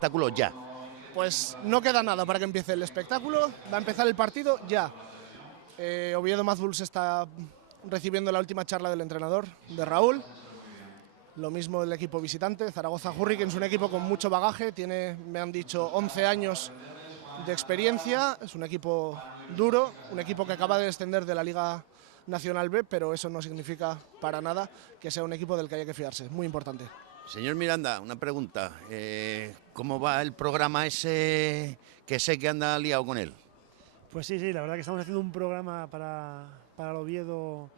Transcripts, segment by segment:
espectáculo ya. Pues no queda nada para que empiece el espectáculo, va a empezar el partido ya. Oviedo Mazbuls está recibiendo la última charla del entrenador, de Raúl. Lo mismo el equipo visitante, Zaragoza Hurricanes, un equipo con mucho bagaje, tiene, me han dicho, 11 años de experiencia, es un equipo duro, un equipo que acaba de descender de la Liga Nacional B, pero eso no significa para nada que sea un equipo del que haya que fiarse, muy importante. Señor Miranda, una pregunta. ¿Cómo va el programa ese que sé que anda liado con él? Pues sí, la verdad que estamos haciendo un programa para el Oviedo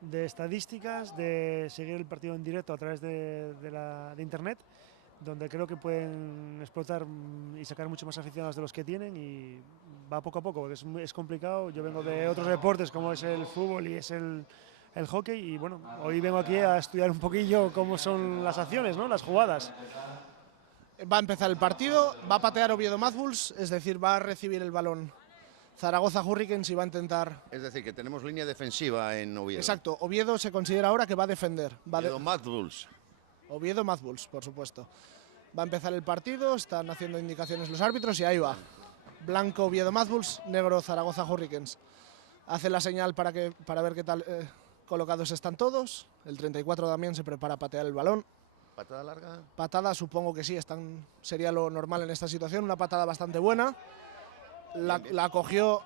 de estadísticas, de seguir el partido en directo a través de internet, donde creo que pueden explotar y sacar mucho más aficionados de los que tienen, y va poco a poco, porque es complicado. Yo vengo de otros deportes como es el fútbol y es el hockey, y bueno, hoy vengo aquí a estudiar un poquillo cómo son las acciones, ¿no? Las jugadas. Va a empezar el partido, va a patear Oviedo Mazbuls, es decir, va a recibir el balón Zaragoza Hurricanes y va a intentar... Es decir, que tenemos línea defensiva en Oviedo. Exacto, Oviedo se considera ahora que va a defender. Oviedo Mazbuls. Oviedo Mazbuls, por supuesto. Va a empezar el partido, están haciendo indicaciones los árbitros y ahí va. Blanco Oviedo Mazbuls, negro Zaragoza Hurricanes. Hace la señal para ver qué tal colocados están todos. El 34 Damián se prepara a patear el balón. ¿Patada larga? Patada, supongo que sí, sería lo normal en esta situación. Una patada bastante buena. La cogió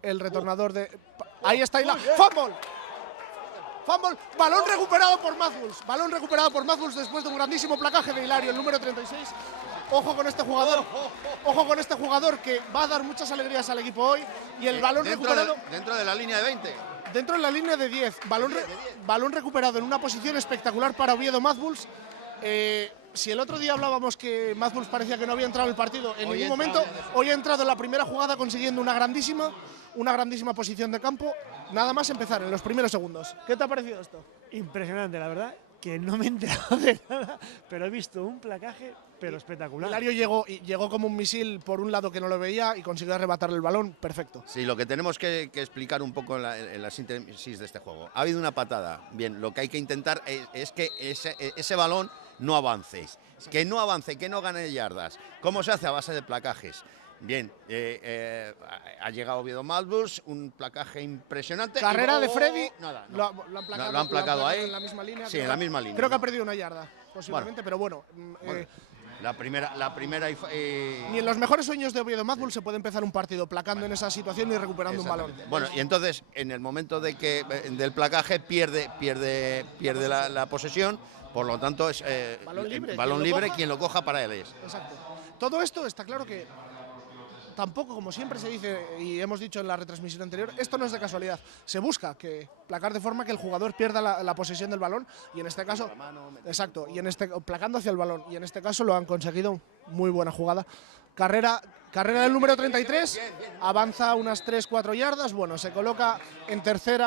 el retornador de... Ahí está, ¡fútbol! ¡Fútbol! Balón recuperado por Mazbuls. Balón recuperado por Mazbuls después de un grandísimo placaje de Hilario, el número 36. Ojo con este jugador. Ojo con este jugador que va a dar muchas alegrías al equipo hoy. Y el balón recuperado... Dentro de la línea de 20. Dentro de la línea de 10. Balón recuperado en una posición espectacular para Oviedo Mazbuls. Si el otro día hablábamos que Mazbuls parecía que no había entrado en el partido en ningún momento, hoy ha entrado en la primera jugada consiguiendo una grandísima posición de campo, nada más empezar en los primeros segundos. ¿Qué te ha parecido esto? Impresionante, la verdad, que no me he enterado de nada, pero he visto un placaje, pero espectacular. Hilario llegó como un misil por un lado que no lo veía y consiguió arrebatarle el balón, perfecto. Sí, lo que tenemos que explicar un poco en la síntesis de este juego. Ha habido una patada, bien, lo que hay que intentar es que ese balón no avance, que no avance, que no gane yardas. ¿Cómo se hace? A base de placajes. Bien, ha llegado Oviedo Mazbuls, un placaje impresionante. Carrera de Freddy, nada, lo han placado ahí. En la misma línea. Sí, en la misma línea. Creo que ha perdido una yarda, posiblemente, pero bueno. La primera ni en los mejores sueños de Oviedo Mazbuls se puede empezar un partido placando en esa situación y recuperando un balón. Bueno, y entonces, en el momento del placaje, pierde la posesión, por lo tanto, es balón libre, quien lo coja para él es. Exacto. Todo esto está claro que tampoco, como siempre se dice y hemos dicho en la retransmisión anterior, esto no es de casualidad. Se busca placar de forma que el jugador pierda la posesión del balón y en este caso, exacto, placando hacia el balón, y en este caso lo han conseguido. Muy buena jugada. Carrera del número 33, avanza unas 3-4 yardas, bueno, se coloca en tercer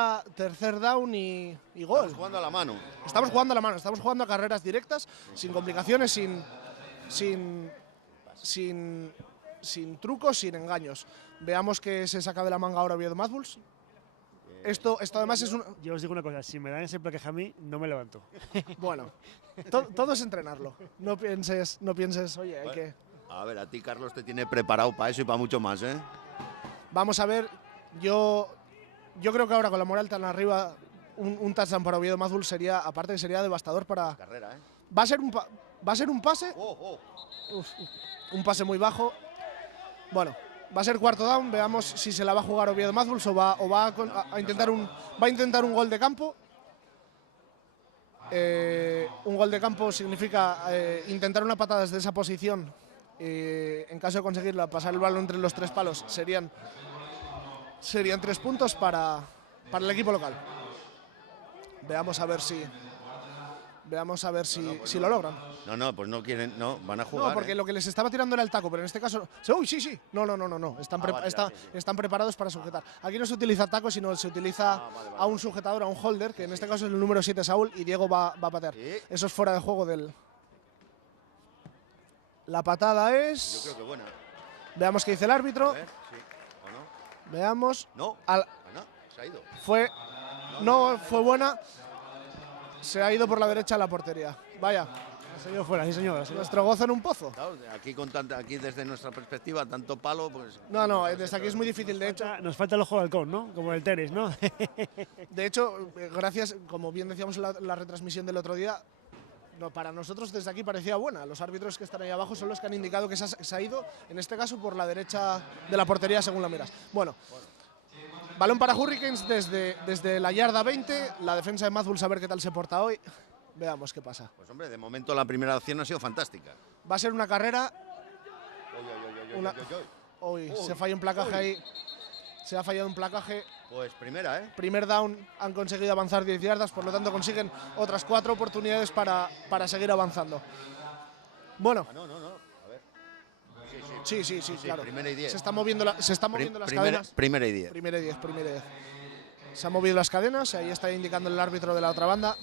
down y gol. Estamos jugando a la mano. Estamos jugando a la mano, estamos jugando a carreras directas, sin complicaciones, sin trucos, sin engaños. Veamos que se saca de la manga ahora Oviedo Mazbuls. Esto además es un... Yo os digo una cosa, si me dan ese placaje a mí, no me levanto. Bueno, todo es entrenarlo. No pienses, oye, hay que... A ver, a ti, Carlos, te tiene preparado para eso y para mucho más, ¿eh? Vamos a ver, yo creo que ahora con la moral tan arriba, un touchdown para Oviedo Mazbuls sería, aparte que sería devastador para... Carrera, ¿eh? Va a ser un pase... Uf, un pase muy bajo. Bueno, va a ser cuarto down, veamos si se la va a jugar Oviedo Mazbuls o va a intentar un gol de campo. Un gol de campo significa intentar una patada desde esa posición. En caso de conseguirla, pasar el balón entre los tres palos, serían 3 puntos para el equipo local. Veamos a ver si lo logran. No, pues no quieren, no, van a jugar. No, porque lo que les estaba tirando era el taco, pero en este caso... ¡Uy, sí! No. Están preparados para sujetar. Aquí no se utiliza taco, sino se utiliza a un sujetador, a un holder, que en este caso es el número 7, Saúl, y Diego va a patear. ¿Sí? Eso es fuera de juego del... La patada es... Yo creo que buena. Veamos qué dice el árbitro. A ver, sí o no. Veamos. No, se ha ido. No, fue buena. Se ha ido por la derecha a la portería. Vaya. Se dio fuera, sí señor. Nuestro gozo en un pozo. Claro, aquí desde nuestra perspectiva, tanto palo, pues... No, desde aquí es muy difícil, de hecho. Nos falta el ojo de halcón, ¿no? Como el tenis, ¿no? De hecho, gracias, como bien decíamos en la retransmisión del otro día, para nosotros desde aquí parecía buena. Los árbitros que están ahí abajo son los que han indicado que se ha ido, en este caso, por la derecha de la portería según la miras. Bueno, balón para Hurricanes desde la yarda 20, la defensa de Mad Bulls a ver qué tal se porta hoy. Veamos qué pasa. Pues hombre, de momento la primera acción ha sido fantástica. Va a ser una carrera. Uy. Se falla un placaje ahí. Se ha fallado un placaje. Pues primera, ¿eh? Primer down, han conseguido avanzar 10 yardas, por lo tanto consiguen otras 4 oportunidades para seguir avanzando. Bueno. No. A ver. Sí, claro. Primera y 10. Se están moviendo las cadenas. Primera y 10. Primera y 10. Se han movido las cadenas, ahí está indicando el árbitro de la otra banda.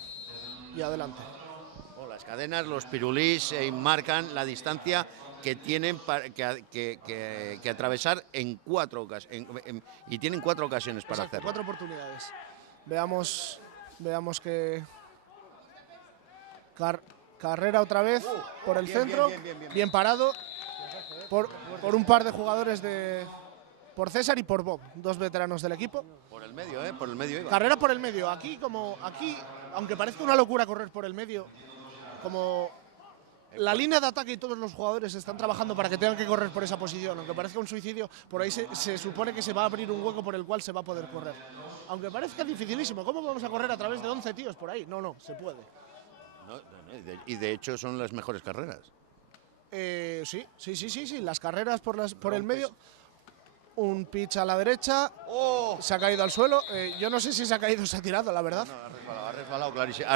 Y adelante. Las cadenas, los pirulís marcan la distancia que tienen que atravesar en 4 ocasiones. Y tienen 4 ocasiones para hacerlo. 4 oportunidades. Veamos que... Carrera otra vez por el centro. Bien parado. Por un par de jugadores por César y por Bob, 2 veteranos del equipo. Por el medio, por el medio iba. Carrera por el medio. Aquí, aunque parezca una locura correr por el medio, como la línea de ataque y todos los jugadores están trabajando para que tengan que correr por esa posición, aunque parezca un suicidio, por ahí se supone que se va a abrir un hueco por el cual se va a poder correr. Aunque parezca dificilísimo, ¿cómo vamos a correr a través de 11 tíos por ahí? No, se puede. Y de hecho son las mejores carreras. Sí, las carreras por el medio. Un pitch a la derecha, se ha caído al suelo. Yo no sé si se ha caído o se ha tirado, la verdad. Ha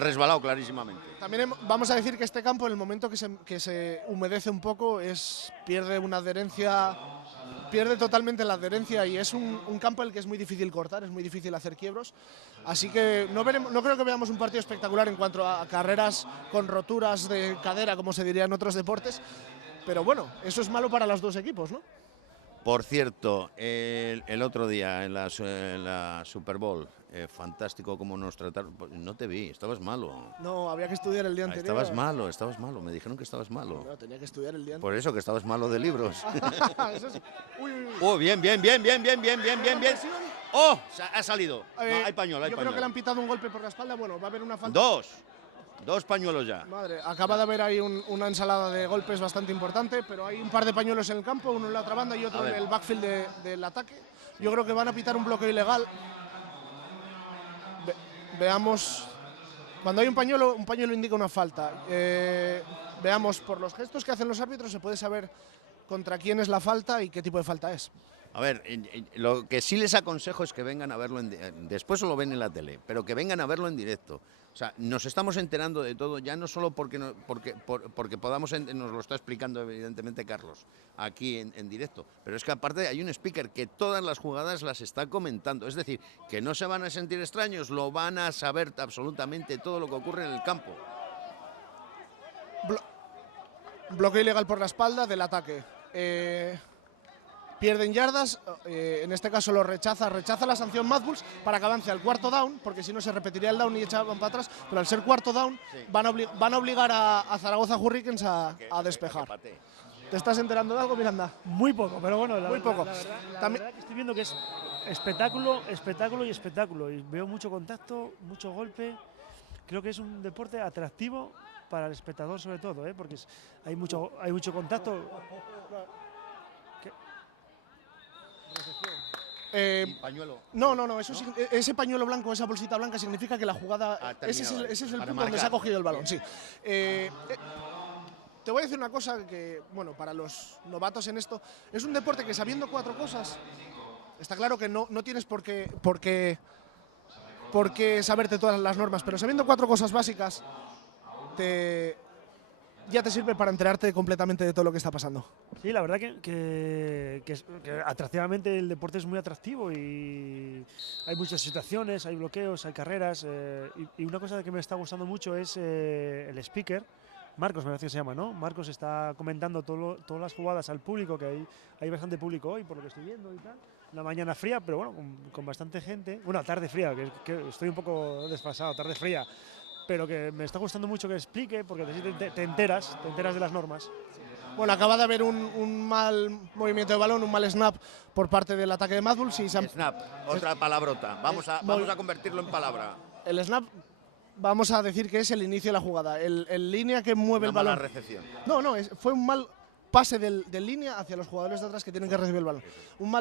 resbalado clarísimamente. También vamos a decir que este campo, en el momento que se humedece un poco, pierde totalmente la adherencia y es un campo en el que es muy difícil cortar, es muy difícil hacer quiebros. Así que no creo que veamos un partido espectacular en cuanto a carreras con roturas de cadera, como se diría en otros deportes. Pero bueno, eso es malo para los dos equipos, ¿no? Por cierto, el otro día en la Super Bowl, fantástico como nos trataron. No te vi, estabas malo. No, había que estudiar el día anterior. Estabas malo, me dijeron que estabas malo. No, tenía que estudiar el día anterior. Por eso que estabas malo de libros. Eso sí. Uy. Oh, bien. Oh, ha salido. No, hay pañuelo, Yo creo que le han pitado un golpe por la espalda. Bueno, va a haber una falta. Dos pañuelos ya. Madre, acaba de haber ahí una ensalada de golpes bastante importante, pero hay un par de pañuelos en el campo, uno en la otra banda y otro en el backfield del ataque. Yo creo que van a pitar un bloqueo ilegal. Veamos. Cuando hay un pañuelo indica una falta. Veamos, por los gestos que hacen los árbitros se puede saber contra quién es la falta y qué tipo de falta es. A ver, lo que sí les aconsejo es que vengan a verlo, después lo ven en la tele, pero que vengan a verlo en directo. O sea, nos estamos enterando de todo, ya no solo porque podamos, nos lo está explicando evidentemente Carlos, aquí en directo, pero es que aparte hay un speaker que todas las jugadas las está comentando, es decir, que no se van a sentir extraños, lo van a saber absolutamente todo lo que ocurre en el campo. Bloqueo ilegal por la espalda del ataque. Pierden yardas, en este caso lo rechaza la sanción Mad Bulls para que avance al cuarto down, porque si no se repetiría el down y echaban para atrás, pero al ser cuarto down van a obligar a Zaragoza Hurricanes a despejar. ¿Te estás enterando de algo, Miranda? Muy poco, pero bueno, la poco. verdad que estoy viendo que es espectáculo y veo mucho contacto, mucho golpe. Creo que es un deporte atractivo para el espectador sobre todo, porque hay mucho contacto. Pañuelo. No, ese pañuelo blanco, esa bolsita blanca significa que la jugada, ese es el punto donde se ha cogido el balón, sí. Te voy a decir una cosa que, bueno, para los novatos en esto, es un deporte que sabiendo 4 cosas, está claro que no tienes por qué saberte todas las normas, pero sabiendo 4 cosas básicas, ya te sirve para enterarte completamente de todo lo que está pasando. Sí, la verdad que atractivamente el deporte es muy atractivo y hay muchas situaciones, hay bloqueos, hay carreras y una cosa que me está gustando mucho es el speaker, Marcos me parece que se llama, ¿no? Marcos está comentando todas las jugadas al público, que hay bastante público hoy por lo que estoy viendo y tal. Una mañana fría, pero bueno, con bastante gente. Una tarde fría, que estoy un poco desfasado, tarde fría. pero que me está gustando mucho que explique, porque te enteras de las normas. Bueno, acaba de haber un mal movimiento de balón, un mal snap por parte del ataque de Mad Bulls. Y snap, otra palabrota. Vamos a convertirlo en palabra. El snap, vamos a decir que es el inicio de la jugada. El línea que mueve el balón. Mala recepción. No, fue un mal pase del línea hacia los jugadores de atrás que tienen que recibir el balón.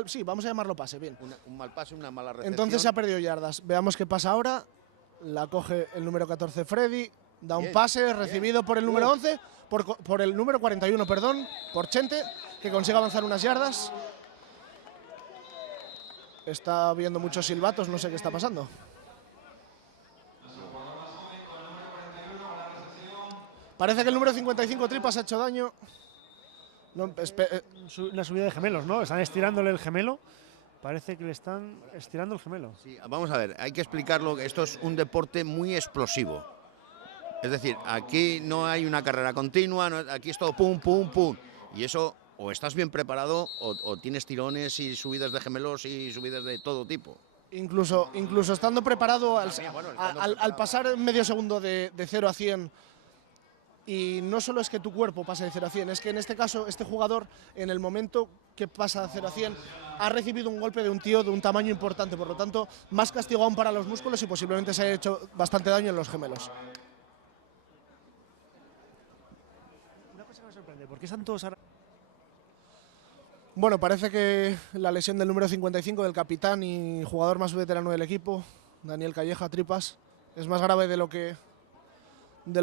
Sí, vamos a llamarlo pase, bien. Un mal pase, una mala recepción. Entonces se ha perdido yardas. Veamos qué pasa ahora. La coge el número 14 Freddy. Da un pase recibido por el número 11. Por el número 41, perdón, por Chente, que consigue avanzar unas yardas. Está viendo muchos silbatos, no sé qué está pasando. Parece que el número 55 Tripas ha hecho daño. Una subida de gemelos, ¿no? Están estirándole el gemelo. Parece que le están estirando el gemelo. Sí, vamos a ver, hay que explicarlo. Esto es un deporte muy explosivo. Es decir, aquí no hay una carrera continua, aquí es todo pum, pum, pum. Y eso, o estás bien preparado, o tienes tirones y subidas de gemelos y subidas de todo tipo. Incluso estando preparado, al pasar medio segundo de 0 a 100, y no solo es que tu cuerpo pase de 0 a 100, es que en este caso, este jugador, en el momento que pasa de 0 a 100, ha recibido un golpe de un tío de un tamaño importante, por lo tanto, más castigo aún para los músculos y posiblemente se haya hecho bastante daño en los gemelos. ¿Por qué están todos ahora? Bueno, parece que la lesión del número 55 del capitán y jugador más veterano del equipo, Daniel Calleja, Tripas, es más grave de lo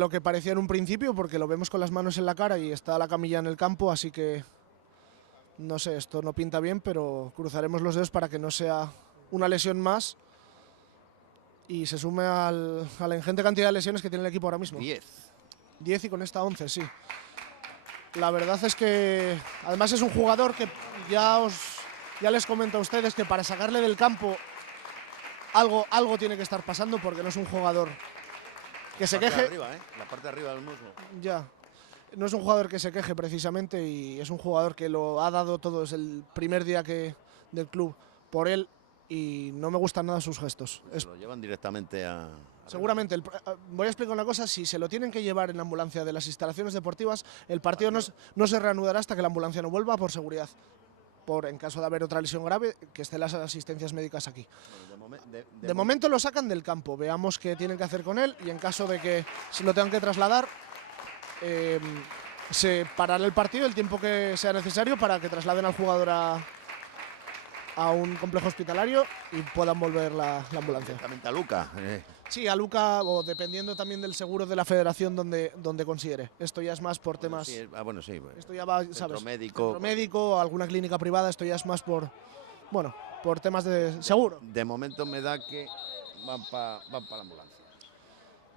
que parecía en un principio, porque lo vemos con las manos en la cara y está la camilla en el campo, así que no sé, esto no pinta bien, pero cruzaremos los dedos para que no sea una lesión más y se sume a la ingente cantidad de lesiones que tiene el equipo ahora mismo. 10 y con esta 11, sí. La verdad es que además es un jugador que ya les comento a ustedes que para sacarle del campo algo tiene que estar pasando, porque no es un jugador que se queje. La parte de arriba del muslo. Ya. No es un jugador que se queje precisamente, y es un jugador que lo ha dado todo desde el primer día del club por él, y no me gustan nada sus gestos. Lo llevan directamente a... Seguramente, voy a explicar una cosa: si se lo tienen que llevar en la ambulancia de las instalaciones deportivas, el partido no se reanudará hasta que la ambulancia no vuelva, por seguridad. En caso de haber otra lesión grave, que estén las asistencias médicas aquí. De momento lo sacan del campo, veamos qué tienen que hacer con él, y en caso de que se lo tengan que trasladar, se parará el partido el tiempo que sea necesario para que trasladen al jugador a un complejo hospitalario y puedan volver la ambulancia. Directamente a Luca. Sí, a Luca, o dependiendo también del seguro de la federación donde considere. Esto ya es más por temas... Sí, bueno, sí. Esto ya va, ¿sabes? Centro médico. Médico, alguna clínica privada, esto ya es más por temas de seguro. De momento me da que van para la ambulancia.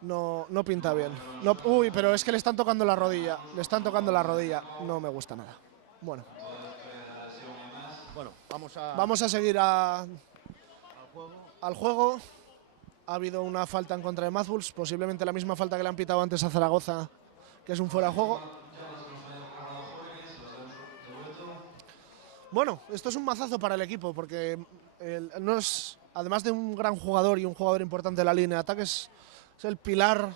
No pinta bien. Pero es que le están tocando la rodilla. No me gusta nada. Bueno, vamos a seguir al juego. Ha habido una falta en contra de Mad Bulls, posiblemente la misma falta que le han pitado antes a Zaragoza, que es un fuera de juego. Bueno, esto es un mazazo para el equipo, porque además de un gran jugador y un jugador importante de la línea de ataques, es el pilar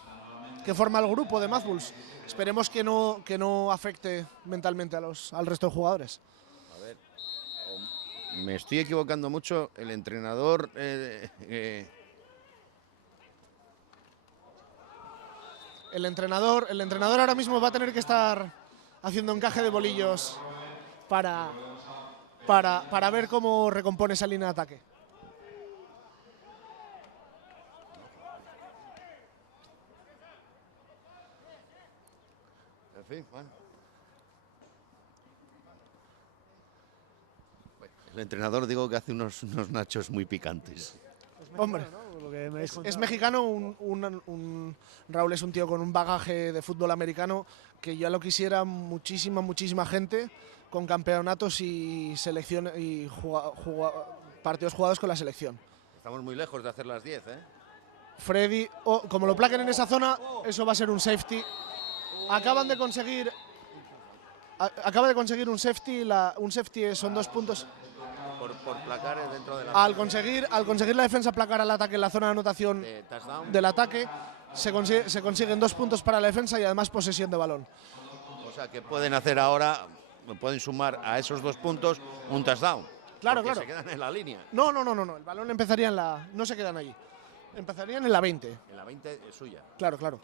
que forma el grupo de Mad Bulls. Esperemos que no afecte mentalmente al resto de jugadores. A ver, me estoy equivocando mucho. El entrenador... El entrenador ahora mismo va a tener que estar haciendo encaje de bolillos para ver cómo recompone esa línea de ataque. En fin, bueno. El entrenador, digo, que hace unos nachos muy picantes. Hombre, es mexicano. Raúl es un tío con un bagaje de fútbol americano que ya lo quisiera muchísima gente, con campeonatos y selección y partidos jugados con la selección. Estamos muy lejos de hacer las 10, ¿eh? Freddy, como lo plaquen en esa zona, eso va a ser un safety. Acaba de conseguir un safety. Un safety son 2 puntos. Por placar dentro de la... Al conseguir la defensa placar al ataque en la zona de anotación del ataque, se consiguen 2 puntos para la defensa y además posesión de balón. O sea, que pueden hacer ahora, pueden sumar a esos 2 puntos un touchdown. Claro, porque claro. se quedan en la línea. No, el balón empezaría en la... No se quedan allí. Empezarían en la 20. En la 20 es suya. Claro, claro.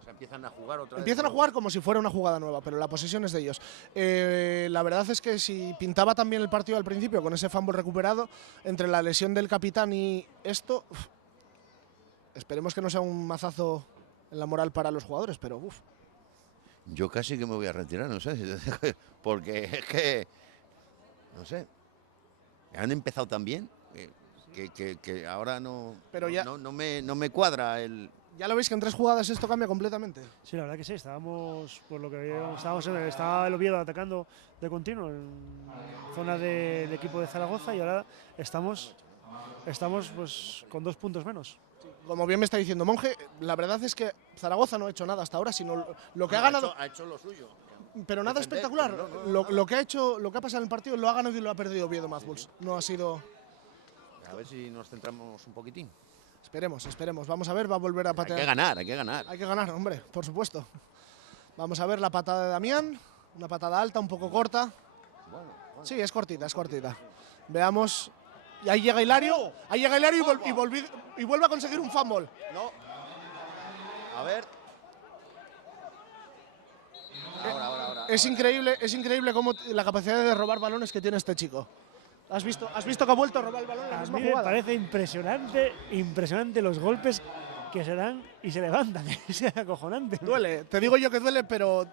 O sea, empiezan a jugar otra vez. Empiezan a jugar como si fuera una jugada nueva, pero la posesión es de ellos. La verdad es que si pintaba también el partido al principio con ese fumble recuperado, entre la lesión del capitán y esto, esperemos que no sea un mazazo en la moral para los jugadores, pero uff. Yo casi que me voy a retirar, no sé, porque es que, no sé, han empezado tan bien que ahora no, Pero ya, no me cuadra el... Ya lo veis que en 3 jugadas esto cambia completamente. Sí, la verdad que sí, estábamos, por lo que veíamos, estaba el Oviedo atacando de continuo en zona del equipo de Zaragoza y ahora estamos pues con 2 puntos menos. Como bien me está diciendo Monje, la verdad es que Zaragoza no ha hecho nada hasta ahora, sino lo que ha ganado. Ha hecho lo suyo. Pero nada Defender, espectacular. Lo que ha hecho, lo que ha pasado en el partido lo ha ganado y lo ha perdido Oviedo Mazbuls. No ha sido. A ver si nos centramos un poquitín. Esperemos. Vamos a ver, va a volver a patear. Hay que ganar, hay que ganar. Hay que ganar, hombre, por supuesto. Vamos a ver la patada de Damián. Una patada alta, un poco corta. Bueno. Sí, es cortita. Veamos. Y ahí llega Hilario. Y vuelve a conseguir un fumble. No. A ver. Ahora. Es increíble cómo la capacidad de robar balones que tiene este chico. ¿Has visto que ha vuelto a robar el balón en la A misma mí me jugada? parece impresionante los golpes que se dan y se levantan. Es acojonante. Duele, te digo yo que duele, pero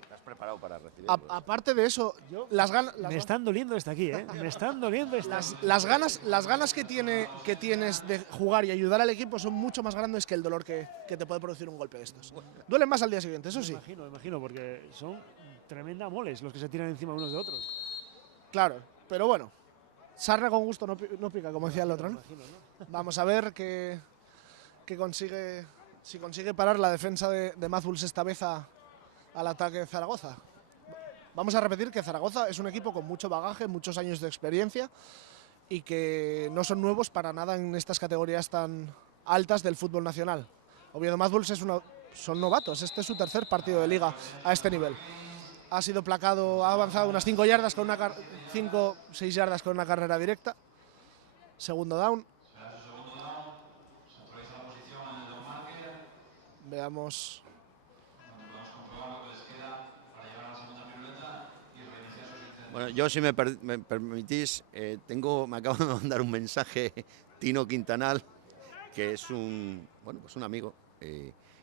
Estás preparado para recibirlo. aparte de eso, las ganas. Me están doliendo hasta aquí, ¿eh? Me están doliendo hasta aquí. Las ganas que tienes de jugar y ayudar al equipo son mucho más grandes que el dolor que te puede producir un golpe de estos. Duelen más al día siguiente, eso sí. Me imagino, porque son tremenda moles los que se tiran encima unos de otros. Claro, pero bueno, sarna con gusto no pica, como decía el otro, ¿no? Imagino, ¿no? Vamos a ver qué consigue, si consigue parar la defensa de Mazbuls esta vez al ataque de Zaragoza. Vamos a repetir que Zaragoza es un equipo con mucho bagaje, muchos años de experiencia y que no son nuevos para nada en estas categorías tan altas del fútbol nacional. Oviedo Mazbuls son novatos, este es su 3er partido de liga a este nivel. Ha sido placado, ha avanzado unas 5 yardas con 6 yardas con una carrera directa. Segundo down. Veamos. Bueno, yo si me permitís, me acaba de mandar un mensaje Tino Quintanal, que es un amigo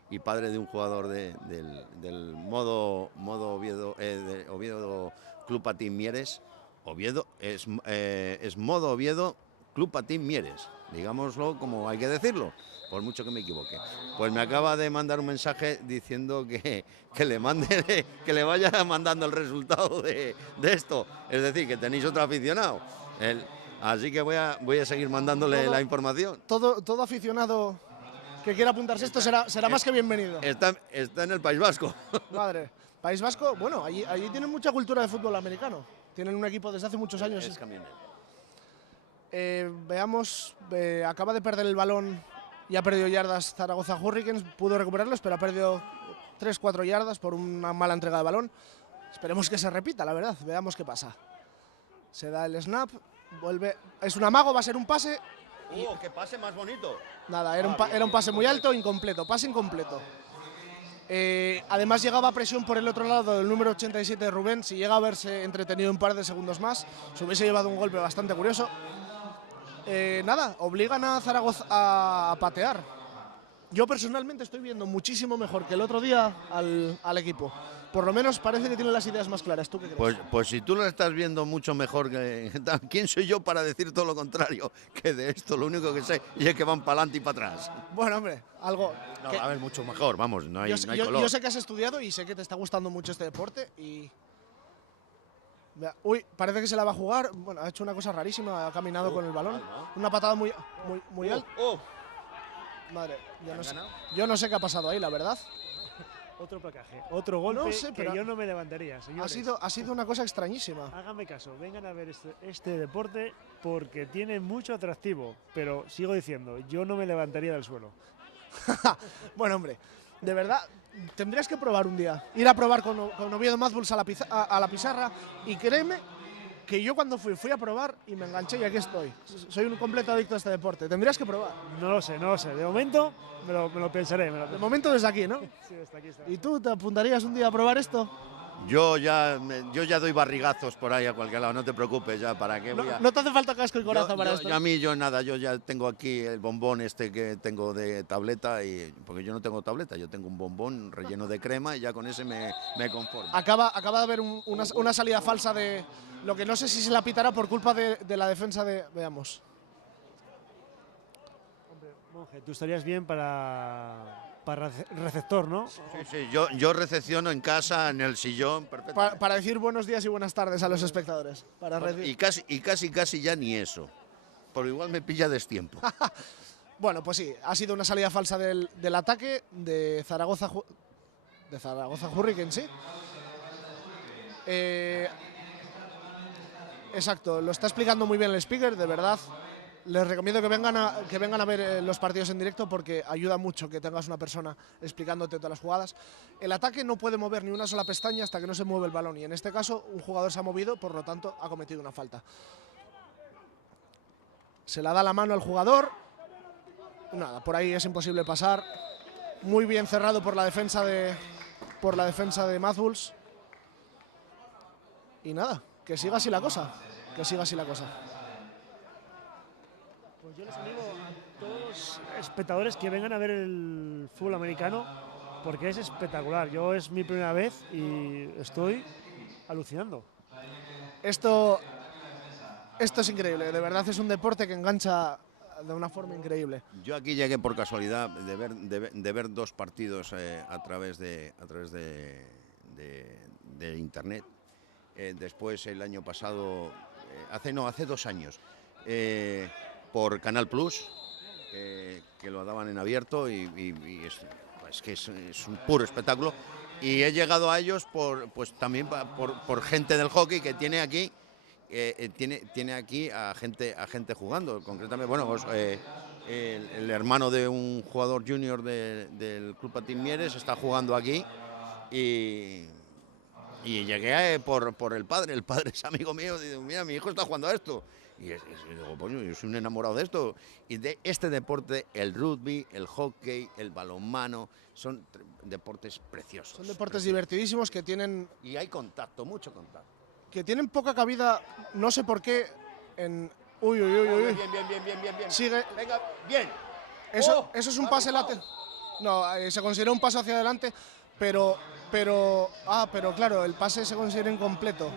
y padre de un jugador del modo Oviedo, de Oviedo Club Patín Mieres. Oviedo es modo Oviedo Club Patín Mieres, digámoslo como hay que decirlo, por mucho que me equivoque. Pues me acaba de mandar un mensaje diciendo que le vaya mandando el resultado de esto, es decir, que tenéis otro aficionado. Así que voy a seguir mandándole la información. Todo aficionado que quiera apuntarse esto será más que bienvenido. Está en el País Vasco. Madre, País Vasco, bueno, allí tienen mucha cultura de fútbol americano. Tienen un equipo desde hace muchos años. Es camionero. Veamos, acaba de perder el balón y ha perdido yardas Zaragoza Hurricanes, pudo recuperarlos, pero ha perdido 3-4 yardas por una mala entrega de balón. Esperemos que se repita, la verdad, veamos qué pasa. Se da el snap, vuelve, es un amago, va a ser un pase. ¡Qué pase más bonito! Nada, era un pase muy alto, incompleto, pase incompleto. Además llegaba presión por el otro lado del número 87 de Rubén, si llega a haberse entretenido un par de segundos más, se hubiese llevado un golpe bastante curioso. Nada, obligan a Zaragoza a patear. Yo personalmente estoy viendo muchísimo mejor que el otro día al equipo. Por lo menos parece que tiene las ideas más claras. ¿Tú qué crees? Pues si tú lo estás viendo mucho mejor que... ¿Quién soy yo para decir todo lo contrario? Que de esto lo único que sé es que van para adelante y para atrás. Bueno, hombre, algo... No, a ver, mucho mejor, vamos, no hay color. Yo sé que has estudiado y sé que te está gustando mucho este deporte y... Uy, parece que se la va a jugar. Bueno, ha hecho una cosa rarísima, ha caminado con el balón. Una patada muy alta. Madre, yo no sé qué ha pasado ahí, la verdad. Otro placaje, otro golpe No sé, pero que yo no me levantaría, señores. Ha sido una cosa extrañísima. Háganme caso, vengan a ver este deporte porque tiene mucho atractivo, pero sigo diciendo, yo no me levantaría del suelo. Bueno, hombre, de verdad, tendrías que probar un día. Ir a probar con Oviedo Mazbuls a la pizarra y créeme que yo cuando fui a probar y me enganché y aquí estoy. Soy un completo adicto a este deporte. Tendrías que probar. No lo sé, no lo sé. De momento me lo pensaré. De momento desde aquí, ¿no? Sí, está aquí. ¿Y tú te apuntarías un día a probar esto? Yo ya doy barrigazos por ahí a cualquier lado, no te preocupes ya, ¿para qué voy a...? No te hace falta casco y coraza para esto. Nada, yo ya tengo aquí el bombón este que tengo de tableta, porque yo no tengo tableta, yo tengo un bombón relleno de crema y ya con ese me conformo. Acaba de haber una salida falsa de lo que no sé si se la pitará por culpa de la defensa de... Veamos. Hombre, Monje, tú estarías bien para receptor, ¿no? Sí, yo recepciono en casa, en el sillón, perfecto. Para decir buenos días y buenas tardes a los espectadores. Y casi ya ni eso, por igual me pilla destiempo. Bueno, pues sí, ha sido una salida falsa del ataque de Zaragoza Hurricanes, sí. Exacto, lo está explicando muy bien el speaker, de verdad. Les recomiendo que vengan a ver los partidos en directo porque ayuda mucho que tengas una persona explicándote todas las jugadas. El ataque no puede mover ni una sola pestaña hasta que no se mueve el balón y en este caso un jugador se ha movido, por lo tanto ha cometido una falta. Se la da la mano al jugador. Nada, por ahí es imposible pasar. Muy bien cerrado por la defensa de Mazbuls. Y nada, que siga así la cosa. Pues yo les animo a todos los espectadores que vengan a ver el fútbol americano porque es espectacular. Yo es mi primera vez y estoy alucinando. Esto es increíble, de verdad es un deporte que engancha de una forma increíble. Yo aquí llegué por casualidad de ver dos partidos a través de internet. Después el año pasado, hace 2 años, por Canal Plus, que lo daban en abierto y es un puro espectáculo. Y he llegado a ellos también por gente del hockey que tiene aquí. Tiene aquí a gente jugando, concretamente, bueno, pues, el hermano de un jugador junior del Club Patín Mieres está jugando aquí y llegué por el padre es amigo mío, digo, mira, mi hijo está jugando a esto. Y digo, pues yo soy un enamorado de esto. Y de este deporte, el rugby, el hockey, el balonmano, son deportes preciosos. Son deportes divertidísimos que tienen... Y hay contacto, mucho contacto. Que tienen poca cabida, no sé por qué, en... Uy. Bien. Sigue. Venga, bien. Eso es un pase lateral. No, se considera un paso hacia adelante, pero claro, el pase se considera incompleto.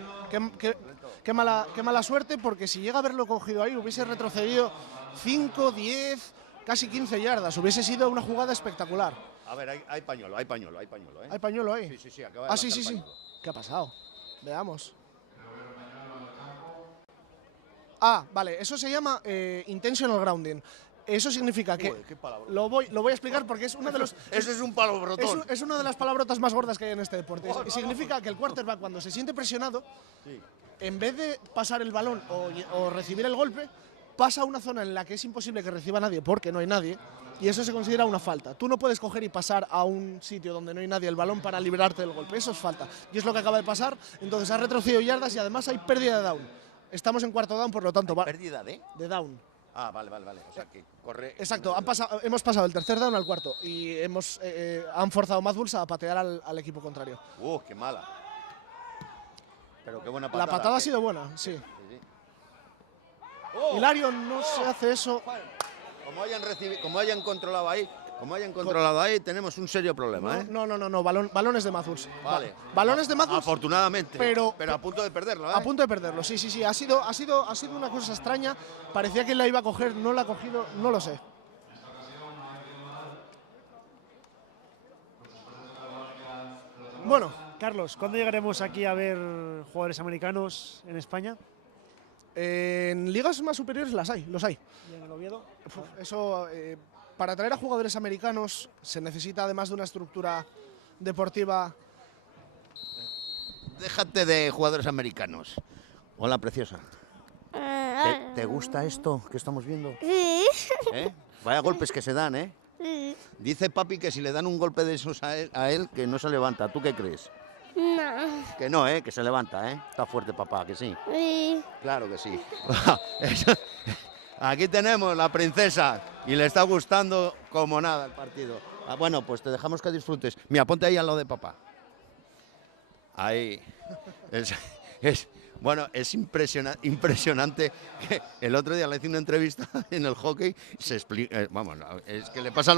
Qué mala suerte, porque si llega a haberlo cogido ahí, hubiese retrocedido 5, 10, casi 15 yardas. Hubiese sido una jugada espectacular. A ver, hay pañuelo, ¿eh? ¿Hay pañuelo ahí? Sí, acaba de sí. pañuelo. ¿Qué ha pasado? Veamos. Vale, eso se llama intentional grounding. Eso significa que... Lo voy a explicar porque es uno de los... Ese es un palabrotón. Es una de las palabrotas más gordas que hay en este deporte. Y significa que el quarterback, cuando se siente presionado, en vez de pasar el balón o recibir el golpe, pasa a una zona en la que es imposible que reciba nadie porque no hay nadie, y eso se considera una falta. Tú no puedes coger y pasar a un sitio donde no hay nadie el balón para librarte del golpe. Eso es falta. Y es lo que acaba de pasar. Entonces ha retrocedido yardas y además hay pérdida de down. Estamos en cuarto down, por lo tanto... ¿Pérdida de? De down. Vale. O sea, que corre... Exacto, hemos pasado el tercer down al cuarto y han forzado Mazbuls a patear al equipo contrario. Qué mala. Pero qué buena patada. La patada ha sido buena, sí. Hilario, no se hace eso. Como hayan controlado ahí, tenemos un serio problema, ¿eh? No, balones de Mazbuls. Vale. Balones de Mazbuls. Afortunadamente. Pero a punto de perderlo, ¿eh? A punto de perderlo, sí. Ha sido una cosa extraña. Parecía que la iba a coger, no la ha cogido, no lo sé. Bueno. Carlos, ¿cuándo llegaremos aquí a ver jugadores americanos en España? En ligas más superiores los hay. ¿Y en el Oviedo? Eso, para traer a jugadores americanos se necesita, además de una estructura deportiva. Déjate de jugadores americanos. Hola, preciosa. ¿Te gusta esto que estamos viendo? Sí. Vaya golpes que se dan, ¿eh? Sí. Dice papi que si le dan un golpe de esos a él, que no se levanta. ¿Tú qué crees? No. Que no, que se levanta, Está fuerte papá, que sí. Sí. Claro que sí. Aquí tenemos la princesa y le está gustando como nada el partido. Bueno, pues te dejamos que disfrutes. Mira, ponte ahí al lado de papá. Ahí. Bueno, es impresionante que el otro día le hice una entrevista en el hockey, se explica, vamos, es que le pasa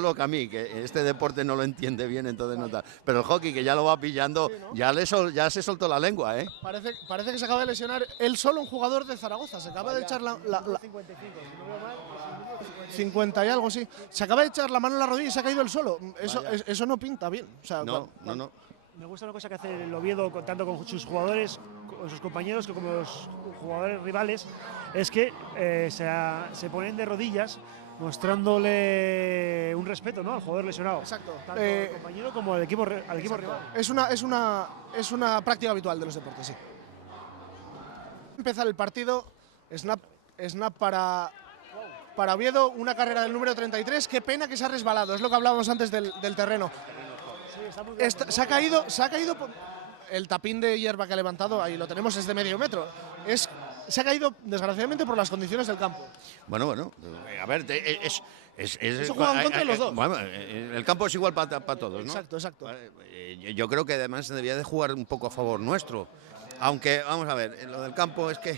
lo que a mí, que este deporte no lo entiende bien, entonces no tal. Pero el hockey, que ya lo va pillando, Sí, ¿no? ya se soltó la lengua, Parece que se acaba de lesionar él solo, un jugador de Zaragoza. Se acaba de echar la 55, si no veo mal, es 50 y algo, sí. Se acaba de echar la mano en la rodilla y se ha caído él solo. Eso, Vaya. eso no pinta bien. O sea, No, no. Me gusta una cosa que hace el Oviedo, tanto con sus jugadores, con sus compañeros, que como los jugadores rivales, es que se ponen de rodillas mostrándole un respeto, ¿no?, al jugador lesionado. Exacto. Tanto al compañero como al equipo rival. Es una práctica habitual de los deportes, sí. Empezar el partido, snap para Oviedo, una carrera del número 33. Qué pena que se ha resbalado, es lo que hablábamos antes del terreno. Sí, está muy bien, Se ha caído el tapín de hierba que ha levantado, ahí lo tenemos, es de medio metro. Se ha caído, desgraciadamente, por las condiciones del campo. Bueno, a ver, Eso juegan contra los dos. Bueno, el campo es igual para todos, ¿no? Exacto. Yo creo que además se debía de jugar un poco a favor nuestro. Aunque, vamos a ver, lo del campo es que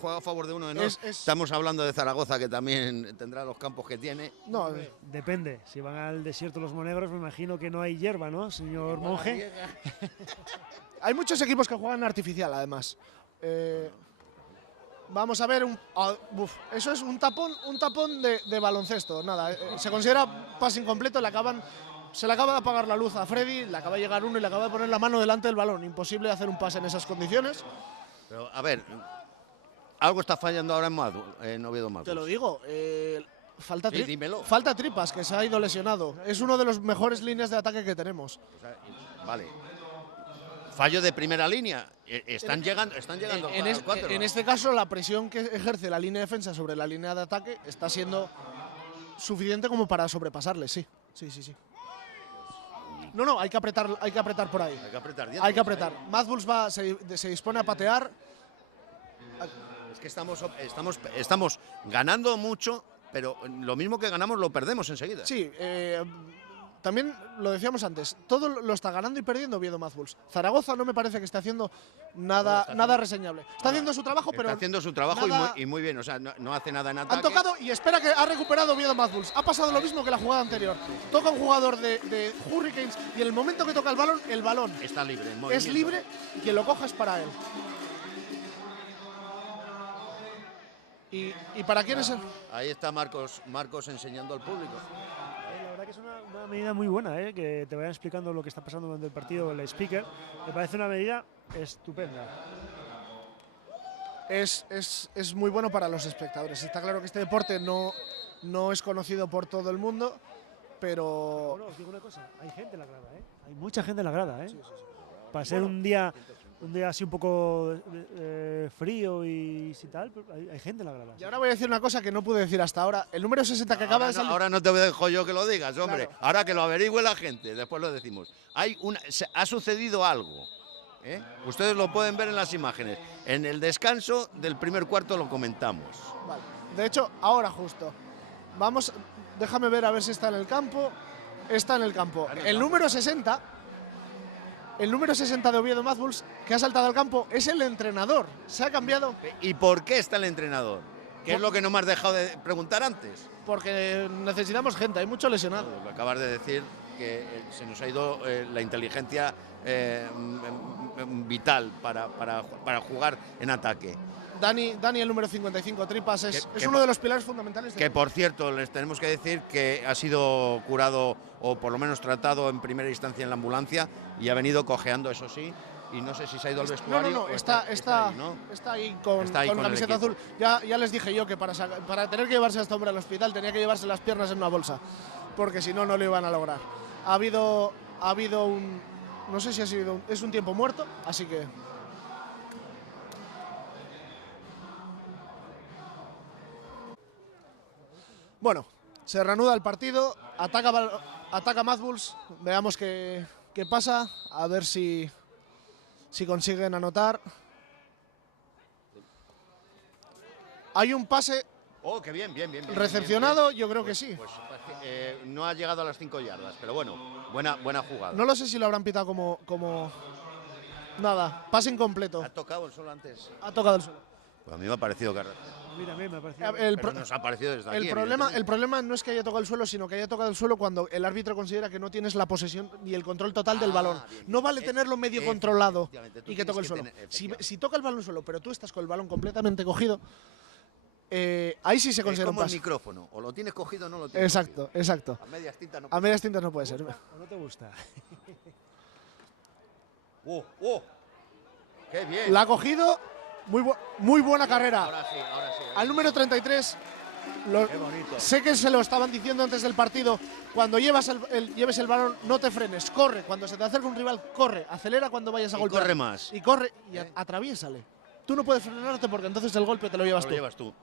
juega a favor de uno de nosotros. Estamos hablando de Zaragoza, que también tendrá los campos que tiene. No, Depende, si van al desierto los monegros, me imagino que no hay hierba, ¿no, señor monje? hay muchos equipos que juegan artificial, además. Vamos a ver, eso es un tapón de baloncesto. Nada, se considera pase incompleto, se le acaba de apagar la luz a Freddy, le acaba de llegar uno y le acaba de poner la mano delante del balón. Imposible hacer un pase en esas condiciones. Pero, a ver, algo está fallando ahora en Oviedo Madus. Te lo digo, Sí, dímelo. falta Tripas, que se ha ido lesionado. Es uno de los mejores líneas de ataque que tenemos. O sea, vale. Fallo de primera línea. Están llegando al cuatro. En este caso, la presión que ejerce la línea de defensa sobre la línea de ataque está siendo suficiente como para sobrepasarle, sí. No, hay que apretar por ahí. Hay que apretar. Hay que apretar. Mad Bulls se dispone a patear. Es que estamos ganando mucho, pero lo mismo que ganamos lo perdemos enseguida. Sí, también lo decíamos antes, todo lo está ganando y perdiendo Oviedo Mad Bulls. Zaragoza no me parece que esté haciendo nada reseñable. Está haciendo su trabajo, pero está haciendo su trabajo y muy bien. O sea, no hace nada en ataque. han tocado y espera que ha recuperado Oviedo Mad Bulls. Ha pasado lo mismo que la jugada anterior. Toca un jugador de Hurricanes y en el momento que toca el balón está libre. es libre y quien lo coja es para él. ¿Y para quién es el? Ahí está Marcos enseñando al público. La verdad que es una medida muy buena, que te vayan explicando lo que está pasando durante el partido el speaker. Me parece una medida estupenda. Es muy bueno para los espectadores. Está claro que este deporte no es conocido por todo el mundo, pero… Bueno, os digo una cosa, hay gente en la grada, hay mucha gente en la grada. Sí. Para ser un día así un poco frío y tal, hay gente en la grada. Y ahora voy a decir una cosa que no pude decir hasta ahora. El número 60 que acaba de salir… Ahora no te dejo yo que lo digas, hombre. Claro. Ahora que lo averigüe la gente, después lo decimos. Ha sucedido algo. Ustedes lo pueden ver en las imágenes. En el descanso del primer cuarto lo comentamos. Vale. De hecho, ahora justo. Déjame ver a ver si está en el campo. Está en el campo. El número 60… El número 60 de Oviedo Mad Bulls, que ha saltado al campo, es el entrenador. Se ha cambiado. ¿Y por qué está el entrenador? ¿Qué es lo que no me has dejado de preguntar antes? Porque necesitamos gente, hay mucho lesionado. Lo acabas de decir, que se nos ha ido la inteligencia vital para jugar en ataque. Dani, el número 55, Tripas, es uno de los pilares fundamentales. Que por cierto, les tenemos que decir que ha sido curado o por lo menos tratado en primera instancia en la ambulancia y ha venido cojeando, eso sí. Y no sé si se ha ido al vestuario. No, está ahí con camiseta azul. Ya les dije yo que para tener que llevarse a este hombre al hospital tenía que llevarse las piernas en una bolsa, porque si no, no lo iban a lograr. Ha habido un… No sé si ha sido… Es un tiempo muerto, así que… Bueno, se reanuda el partido. Ataca Mazbuls, veamos qué pasa, a ver si consiguen anotar. Hay un pase Oh, qué bien. recepcionado, yo creo que sí. Pues no ha llegado a las 5 yardas, pero bueno, buena jugada. No lo sé si lo habrán pitado como nada, pase incompleto. ¿Ha tocado el suelo antes? Ha tocado el suelo. Pues a mí me ha parecido que... A mí también me ha parecido. Pero nos ha parecido desde aquí. El problema no es que haya tocado el suelo, sino que haya tocado el suelo cuando el árbitro considera que no tienes la posesión ni el control total del balón. Bien. No vale tenerlo medio controlado Efectivamente, tú y que toque el tienes suelo. que Si toca el balón al suelo, pero tú estás con el balón completamente cogido, ahí sí se Es considera un como el pase. micrófono, o lo tienes cogido o no lo tienes cogido. Exacto. A medias tintas no A medias tintas no puede ser. ¿O no te gusta? ¡Qué bien! La ha cogido, muy buena carrera. Ahora sí. Al número 33, Qué bonito. sé que se lo estaban diciendo antes del partido, cuando lleves el balón no te frenes, corre, cuando se te acerca un rival, corre, acelera cuando vayas a Y golpear. corre más. Y corre y atraviésale. Tú no puedes frenarte porque entonces el golpe te lo llevas Lo tú. llevas tú.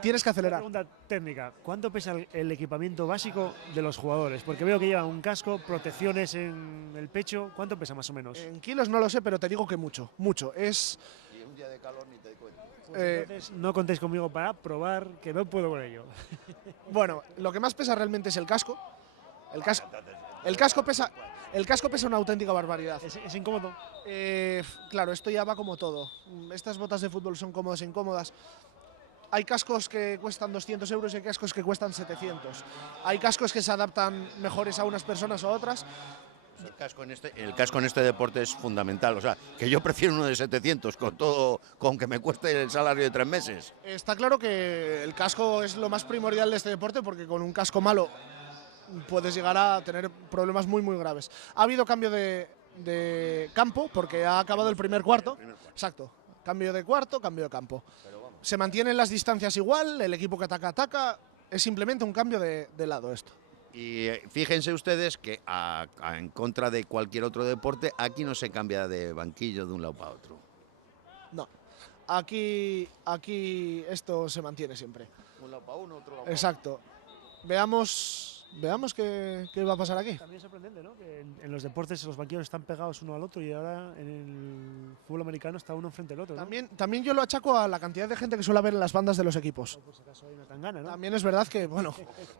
Tienes que Una acelerar. pregunta técnica. ¿Cuánto pesa el equipamiento básico de los jugadores? Porque veo que llevan un casco, protecciones en el pecho. ¿Cuánto pesa más o menos? En kilos no lo sé, pero te digo que mucho. Es Y un día de calor ni te cuento. Pues entonces no contéis conmigo para probar, que no puedo con ello. bueno, lo que más pesa realmente es el casco. El casco pesa una auténtica barbaridad. ¿Es incómodo? Claro, esto ya va como todo. Estas botas de fútbol son cómodas e incómodas. Hay cascos que cuestan 200 euros y hay cascos que cuestan 700. Hay cascos que se adaptan mejores a unas personas o a otras. El casco en este deporte es fundamental. O sea, que yo prefiero uno de 700 con que me cueste el salario de 3 meses. Está claro que el casco es lo más primordial de este deporte porque con un casco malo puedes llegar a tener problemas muy graves. Ha habido cambio de campo porque ha acabado el primer cuarto. Exacto. Cambio de cuarto, cambio de campo. Se mantienen las distancias igual, el equipo que ataca. Es simplemente un cambio de lado esto. Y fíjense ustedes que en contra de cualquier otro deporte, aquí no se cambia de banquillo de un lado para otro. No. Aquí esto se mantiene siempre. Un lado para uno, otro lado para Exacto. Veamos qué va a pasar aquí. También es sorprendente, ¿no? Que en los deportes los banquillos están pegados uno al otro y ahora en el fútbol americano está uno enfrente del otro, ¿no? También yo lo achaco a la cantidad de gente que suele haber en las bandas de los equipos. Por si acaso hay una tangana, ¿no? También es verdad que, bueno,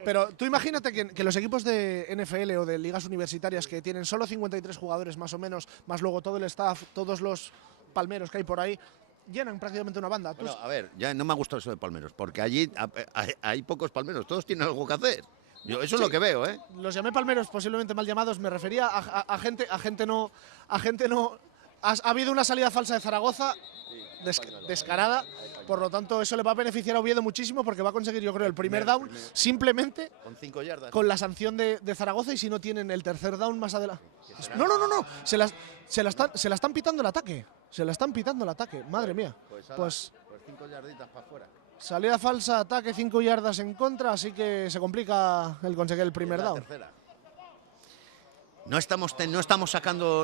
pero tú imagínate que los equipos de NFL o de ligas universitarias que tienen solo 53 jugadores más o menos, más luego todo el staff, todos los palmeros que hay por ahí, llenan prácticamente una banda. Bueno, a ver, ya no me ha gustado eso de palmeros, porque allí hay pocos palmeros, todos tienen algo que hacer. Eso es lo que veo, ¿eh? Los llamé palmeros posiblemente mal llamados, me refería a gente no. Ha habido una salida falsa de Zaragoza descarada, por lo tanto eso le va a beneficiar a Oviedo muchísimo porque va a conseguir yo creo el primer down simplemente Con 5 yardas. con la sanción de Zaragoza y si no tienen el tercer down más adelante. No, se la están pitando el ataque. Se la están pitando el ataque, madre mía. Pues 5 yarditas para afuera. salida falsa, ataque, 5 yardas en contra, así que se complica el conseguir el primer down. No estamos sacando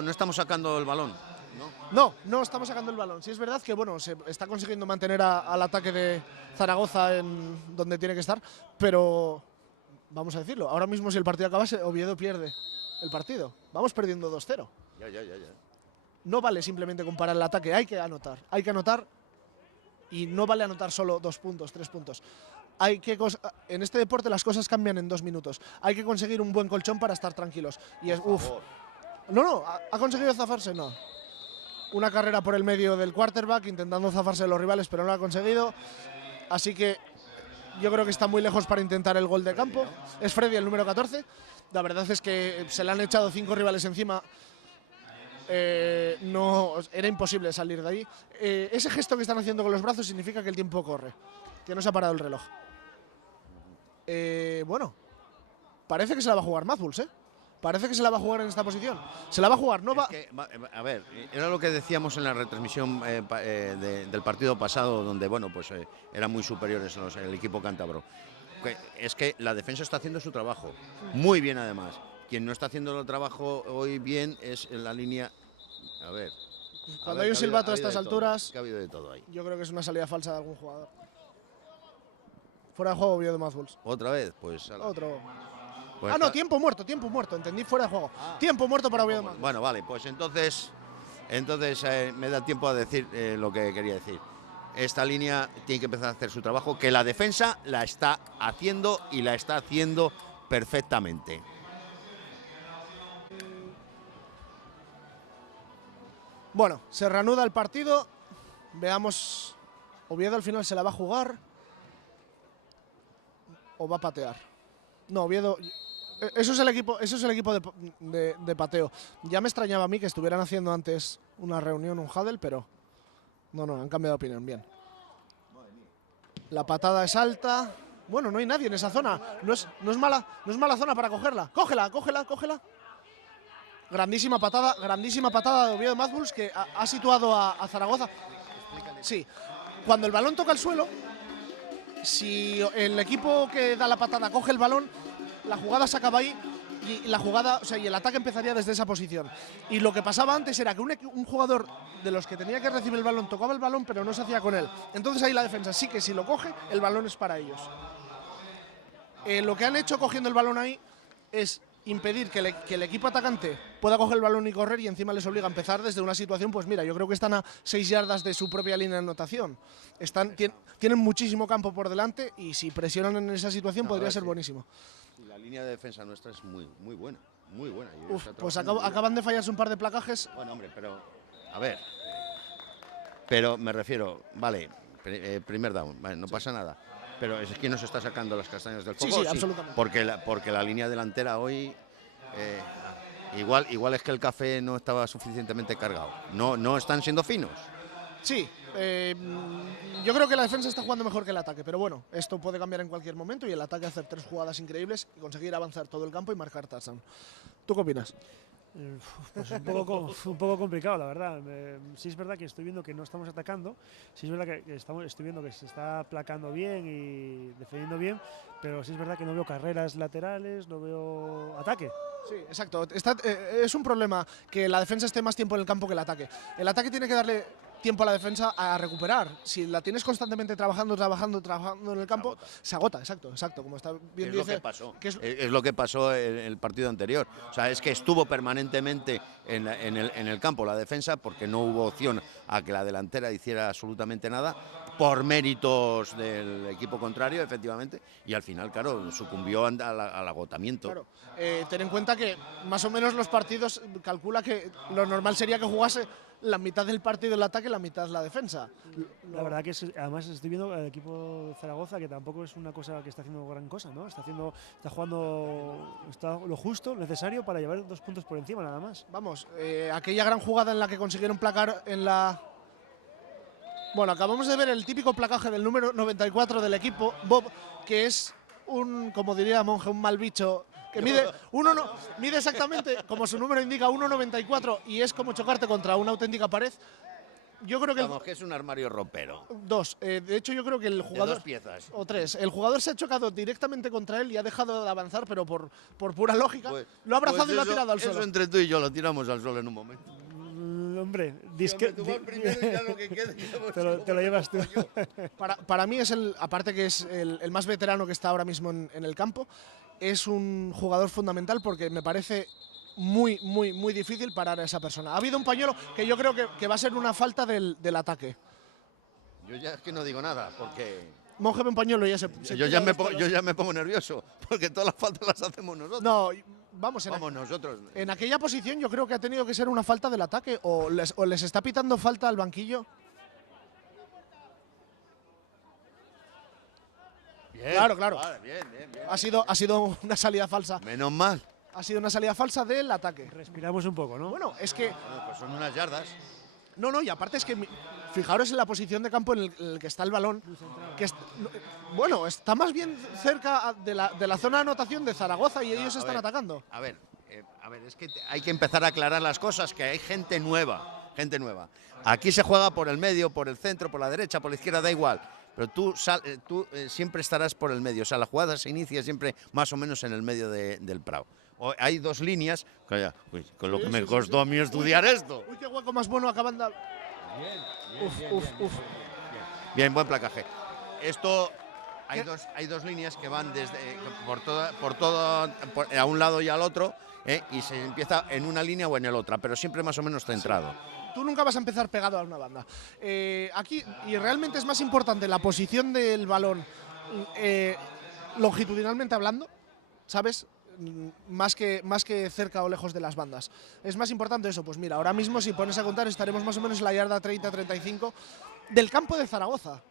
el balón. No estamos sacando el balón. Sí es verdad que bueno, se está consiguiendo mantener al ataque de Zaragoza en donde tiene que estar, pero vamos a decirlo, ahora mismo si el partido acabase, Oviedo pierde el partido. Vamos perdiendo 2-0. Ya. No vale simplemente comparar el ataque, hay que anotar y no vale anotar solo 2 puntos, 3 puntos. En este deporte las cosas cambian en 2 minutos. Hay que conseguir un buen colchón para estar tranquilos. Y es ¿ha conseguido zafarse? No. Una carrera por el medio del quarterback intentando zafarse de los rivales, pero no lo ha conseguido. Así que yo creo que está muy lejos para intentar el gol de campo. Es Freddy el número 14. La verdad es que se le han echado 5 rivales encima. No, era imposible salir de ahí. Ese gesto que están haciendo con los brazos significa que el tiempo corre, que no se ha parado el reloj. Bueno, parece que se la va a jugar Mazbuls, ¿eh? Parece que se la va a jugar en esta posición. Se la va a jugar, no va. A ver, era lo que decíamos en la retransmisión del partido pasado, donde bueno, pues eran muy superiores el equipo cántabro. Es que la defensa está haciendo su trabajo, muy bien además. Quien no está haciendo el trabajo hoy bien es en la línea. A ver. Cuando hay un silbato a estas alturas, que ha habido de todo ahí. Yo creo que es una salida falsa de algún jugador. Fuera de juego, Oviedo Mazbuls. Otra vez, pues. Otro. Pues no, tiempo muerto, entendí fuera de juego. Tiempo muerto para Oviedo Madbuls. Bueno, vale, pues entonces me da tiempo a decir lo que quería decir. Esta línea tiene que empezar a hacer su trabajo, que la defensa la está haciendo y la está haciendo perfectamente. Bueno, se reanuda el partido. Veamos, Oviedo al final se la va a jugar o va a patear. No, Oviedo, eso es el equipo de pateo. Ya me extrañaba a mí que estuvieran haciendo antes una reunión, un huddle, pero no, han cambiado de opinión, bien. La patada es alta. Bueno, no hay nadie en esa zona. No es mala zona para cogerla. Cógela. Grandísima patada de Oviedo Madbuls que ha situado a Zaragoza. Sí, cuando el balón toca el suelo, si el equipo que da la patada coge el balón, la jugada se acaba ahí y la jugada, y el ataque empezaría desde esa posición. Y lo que pasaba antes era que un jugador de los que tenía que recibir el balón tocaba el balón, pero no se hacía con él. Entonces ahí la defensa sí que si lo coge, el balón es para ellos. Lo que han hecho cogiendo el balón ahí es impedir que el equipo atacante pueda coger el balón y correr, y encima les obliga a empezar desde una situación, pues mira, yo creo que están a 6 yardas de su propia línea de anotación. Tienen muchísimo campo por delante y si presionan en esa situación podría ser buenísimo. Y la línea de defensa nuestra es muy buena. Pues acaban de fallarse un par de placajes. Bueno, hombre, pero a ver. Pero me refiero, vale, primer down, vale, no pasa nada. Pero es que nos está sacando las castañas del fuego. Sí, absolutamente. Porque la línea delantera hoy, igual es que el café no estaba suficientemente cargado. No están siendo finos. Sí, yo creo que la defensa está jugando mejor que el ataque, pero bueno, esto puede cambiar en cualquier momento y el ataque hacer 3 jugadas increíbles y conseguir avanzar todo el campo y marcar touchdown. ¿Tú qué opinas? Pues un poco complicado, la verdad. Sí es verdad que estoy viendo que no estamos atacando, sí es verdad que estoy viendo que se está placando bien y defendiendo bien, pero sí es verdad que no veo carreras laterales, no veo ataque. Sí, exacto. Es un problema que la defensa esté más tiempo en el campo que el ataque. El ataque tiene que darle tiempo a la defensa a recuperar. Si la tienes constantemente trabajando en el campo, se agota, exacto, como está bien dice. Es lo que pasó. Es lo que pasó en el partido anterior. O sea, es que estuvo permanentemente en el campo la defensa porque no hubo opción a que la delantera hiciera absolutamente nada por méritos del equipo contrario, efectivamente, y al final, claro, sucumbió al agotamiento. Claro. Ten en cuenta que más o menos los partidos calcula que lo normal sería que jugase la mitad del partido el ataque y la mitad la defensa. La verdad que además estoy viendo el equipo de Zaragoza, que tampoco es una cosa que está haciendo gran cosa, ¿no? Está jugando lo justo, necesario para llevar 2 puntos por encima, nada más. Vamos, aquella gran jugada en la que consiguieron placar en la... Bueno, acabamos de ver el típico placaje del número 94 del equipo, Bob, que es como diría Monje, un mal bicho, que mide exactamente, como su número indica, 1,94 y es como chocarte contra una auténtica pared. Yo creo que Vamos, que es un armario ropero. 2. De hecho, yo creo que el jugador... De 2 piezas. O 3. El jugador se ha chocado directamente contra él y ha dejado de avanzar, pero por pura lógica. Lo ha abrazado y lo ha tirado al suelo. Eso entre tú y yo lo tiramos al suelo en un momento. Hombre, tú vas primero y ya lo que quede. te lo llevas tú. Para mí es aparte que es el más veterano que está ahora mismo en el campo, es un jugador fundamental porque me parece muy difícil parar a esa persona. Ha habido un pañuelo que yo creo que va a ser una falta del ataque. Yo ya es que no digo nada, porque... Monje ve un pañuelo y ya yo ya me pongo nervioso, porque todas las faltas las hacemos nosotros. No, vamos nosotros. En aquella posición yo creo que ha tenido que ser una falta del ataque o les está pitando falta al banquillo. Bien, Claro. Vale, bien. Ha sido una salida falsa. Menos mal. Ha sido una salida falsa del ataque. Respiramos un poco, ¿no? Bueno, es que... Bueno, pues son unas yardas. No, y aparte es que fijaros en la posición de campo en el que está el balón, que bueno, está más bien cerca de la zona de anotación de Zaragoza y ellos están atacando. A ver, es que hay que empezar a aclarar las cosas, que hay gente nueva. Aquí se juega por el medio, por el centro, por la derecha, por la izquierda, da igual. Pero tú siempre estarás por el medio, o sea, la jugada se inicia siempre más o menos en el medio del prado. Hay 2 líneas, calla, con lo que me costó a mí estudiar esto. Uy, qué hueco más bueno acaban de... Bien, buen placaje. Esto hay dos líneas que van desde a un lado y al otro, y se empieza en una línea o en el otra, pero siempre más o menos centrado. Sí. Tú nunca vas a empezar pegado a una banda. Aquí, y realmente es más importante la posición del balón longitudinalmente hablando, ¿sabes? Más que cerca o lejos de las bandas. Es más importante eso. Pues mira, ahora mismo si pones a contar estaremos más o menos en la yarda 30-35 del campo de Zaragoza.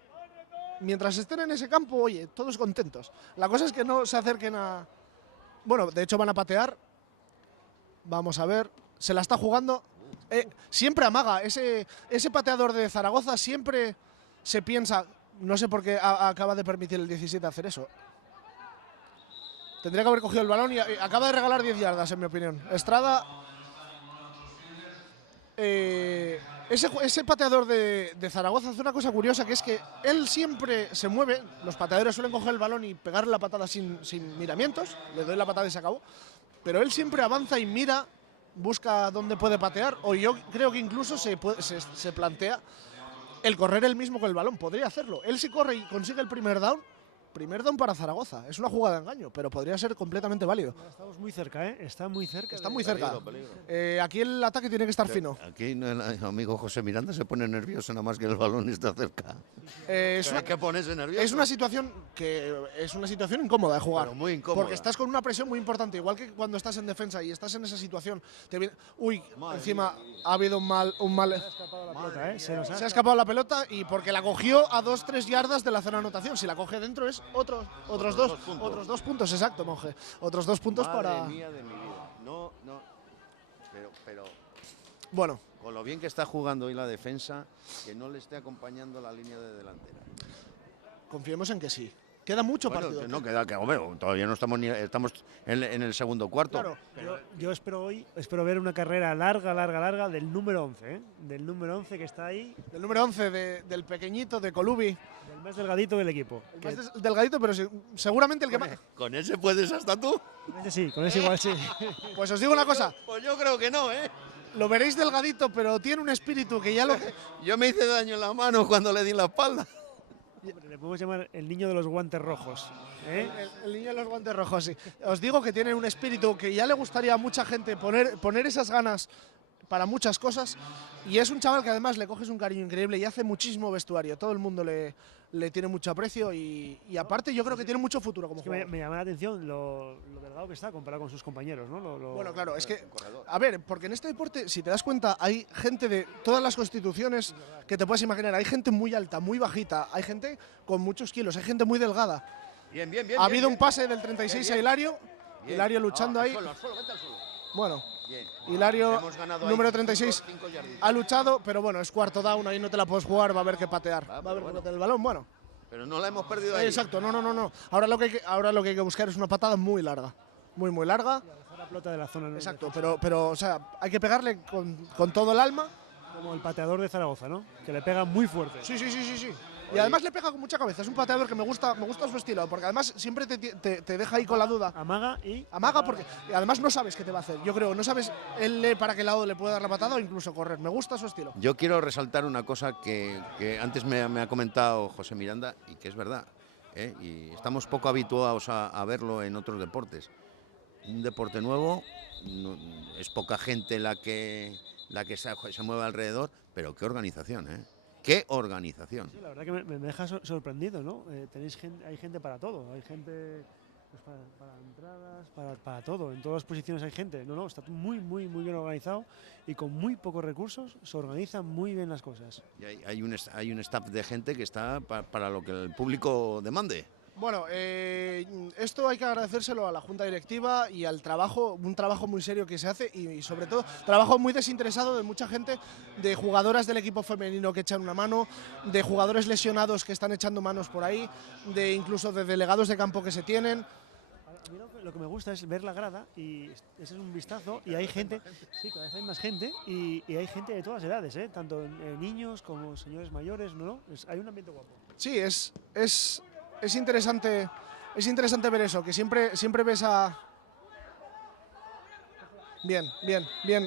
Mientras estén en ese campo, oye, todos contentos. La cosa es que no se acerquen a... Bueno, de hecho van a patear. Vamos a ver. Se la está jugando. Siempre amaga. Ese pateador de Zaragoza siempre se piensa... No sé por qué acaba de permitir el 17 hacer eso. Tendría que haber cogido el balón y acaba de regalar 10 yardas, en mi opinión. Estrada... Ese pateador de Zaragoza hace una cosa curiosa, que es que él siempre se mueve. Los pateadores suelen coger el balón y pegarle la patada sin miramientos. Le doy la patada y se acabó. Pero él siempre avanza y mira, busca dónde puede patear. O yo creo que incluso se plantea el correr él mismo con el balón. Podría hacerlo. Él si corre y consigue el primer down para Zaragoza. Es una jugada de engaño, pero podría ser completamente válido. Estamos muy cerca, ¿eh? Está muy cerca. Está muy cerca. Peligro. Aquí el ataque tiene que estar fino. Aquí el amigo José Miranda se pone nervioso nada más que el balón está cerca. Hay que ponerse nervioso. Es una situación incómoda de jugar. Pero muy incómoda. Porque estás con una presión muy importante. Igual que cuando estás en defensa y estás en esa situación. Encima ha habido un mal. Se ha escapado la pelota y porque la cogió a 2-3 yardas de la zona de anotación. Si la coge dentro es otros dos puntos, exacto, monje. Otros 2 puntos para... Madre mía de mi vida. No. Pero bueno, con lo bien que está jugando hoy la defensa, que no le esté acompañando la línea de delantera. confiemos en que sí. Queda mucho partido. No queda, hombre, todavía no estamos estamos en el segundo cuarto. Claro. Yo espero ver una carrera larga del número 11, ¿eh? Del número 11 que está ahí. Del número 11 del pequeñito, de Colubi. Del más delgadito del equipo. El más delgadito, pero seguramente el que más... ¿Con ese puedes hasta tú? Con ese sí, con ese igual sí. Pues os digo una cosa. Pues yo creo que no, ¿eh? Lo veréis delgadito, pero tiene un espíritu que ya lo... Yo me hice daño en la mano cuando le di la espalda. Le podemos llamar el niño de los guantes rojos, ¿eh? El niño de los guantes rojos, sí. Os digo que tiene un espíritu que ya le gustaría a mucha gente poner esas ganas para muchas cosas. Y es un chaval que además le coges un cariño increíble y hace muchísimo vestuario. Todo el mundo le tiene mucho aprecio y aparte yo creo que tiene mucho futuro como jugador. Me llama la atención lo delgado que está comparado con sus compañeros, ¿no? Bueno, claro, es que, a ver, porque en este deporte, si te das cuenta, hay gente de todas las constituciones que te puedes imaginar. Hay gente muy alta, muy bajita, hay gente con muchos kilos, hay gente muy delgada. Bien. Ha habido un pase del 36 a Hilario, Hilario luchando ahí. Al suelo, vete al suelo. Bueno, Bien. Hilario, Hemos ganado número ahí 36, 5 yarditas. ha luchado, pero bueno, es cuarto down, ahí no te la puedes jugar, va a haber que patear. Va a haber que patear el balón, bueno. Pero no la hemos perdido ahí. Exacto, no. Ahora lo que hay que buscar es una patada muy larga. Muy larga. La pelota de la zona. Exacto, pero o sea, hay que pegarle con todo el alma. Como el pateador de Zaragoza, ¿no? Que le pega muy fuerte. Sí. Y además le pega con mucha cabeza. Es un pateador que me gusta su estilo, porque además siempre te deja ahí con la duda. Amaga porque además no sabes qué te va a hacer. Yo creo, no sabes él para qué lado le puede dar la patada o incluso correr. Me gusta su estilo. Yo quiero resaltar una cosa que antes me ha comentado José Miranda y que es verdad. Y estamos poco habituados a verlo en otros deportes. Un deporte nuevo, es poca gente la que se mueve alrededor, pero qué organización, ¿eh? ¡Qué organización! Sí, la verdad que me deja sorprendido, ¿no? Hay gente para todo, hay gente pues, para entradas, para todo, en todas las posiciones hay gente. No, está muy bien organizado y con muy pocos recursos se organizan muy bien las cosas. Y hay un staff de gente que está para lo que el público demande. Bueno, esto hay que agradecérselo a la Junta Directiva y al un trabajo muy serio que se hace y sobre todo trabajo muy desinteresado de mucha gente, de jugadoras del equipo femenino que echan una mano, de jugadores lesionados que están echando manos por ahí, de incluso de delegados de campo que se tienen. A mí lo que me gusta es ver la grada y ese es un vistazo y hay gente, sí, cada vez hay más gente y hay gente de todas edades, tanto niños como señores mayores, hay un ambiente guapo. Sí, es interesante ver eso, que siempre ves a... Bien,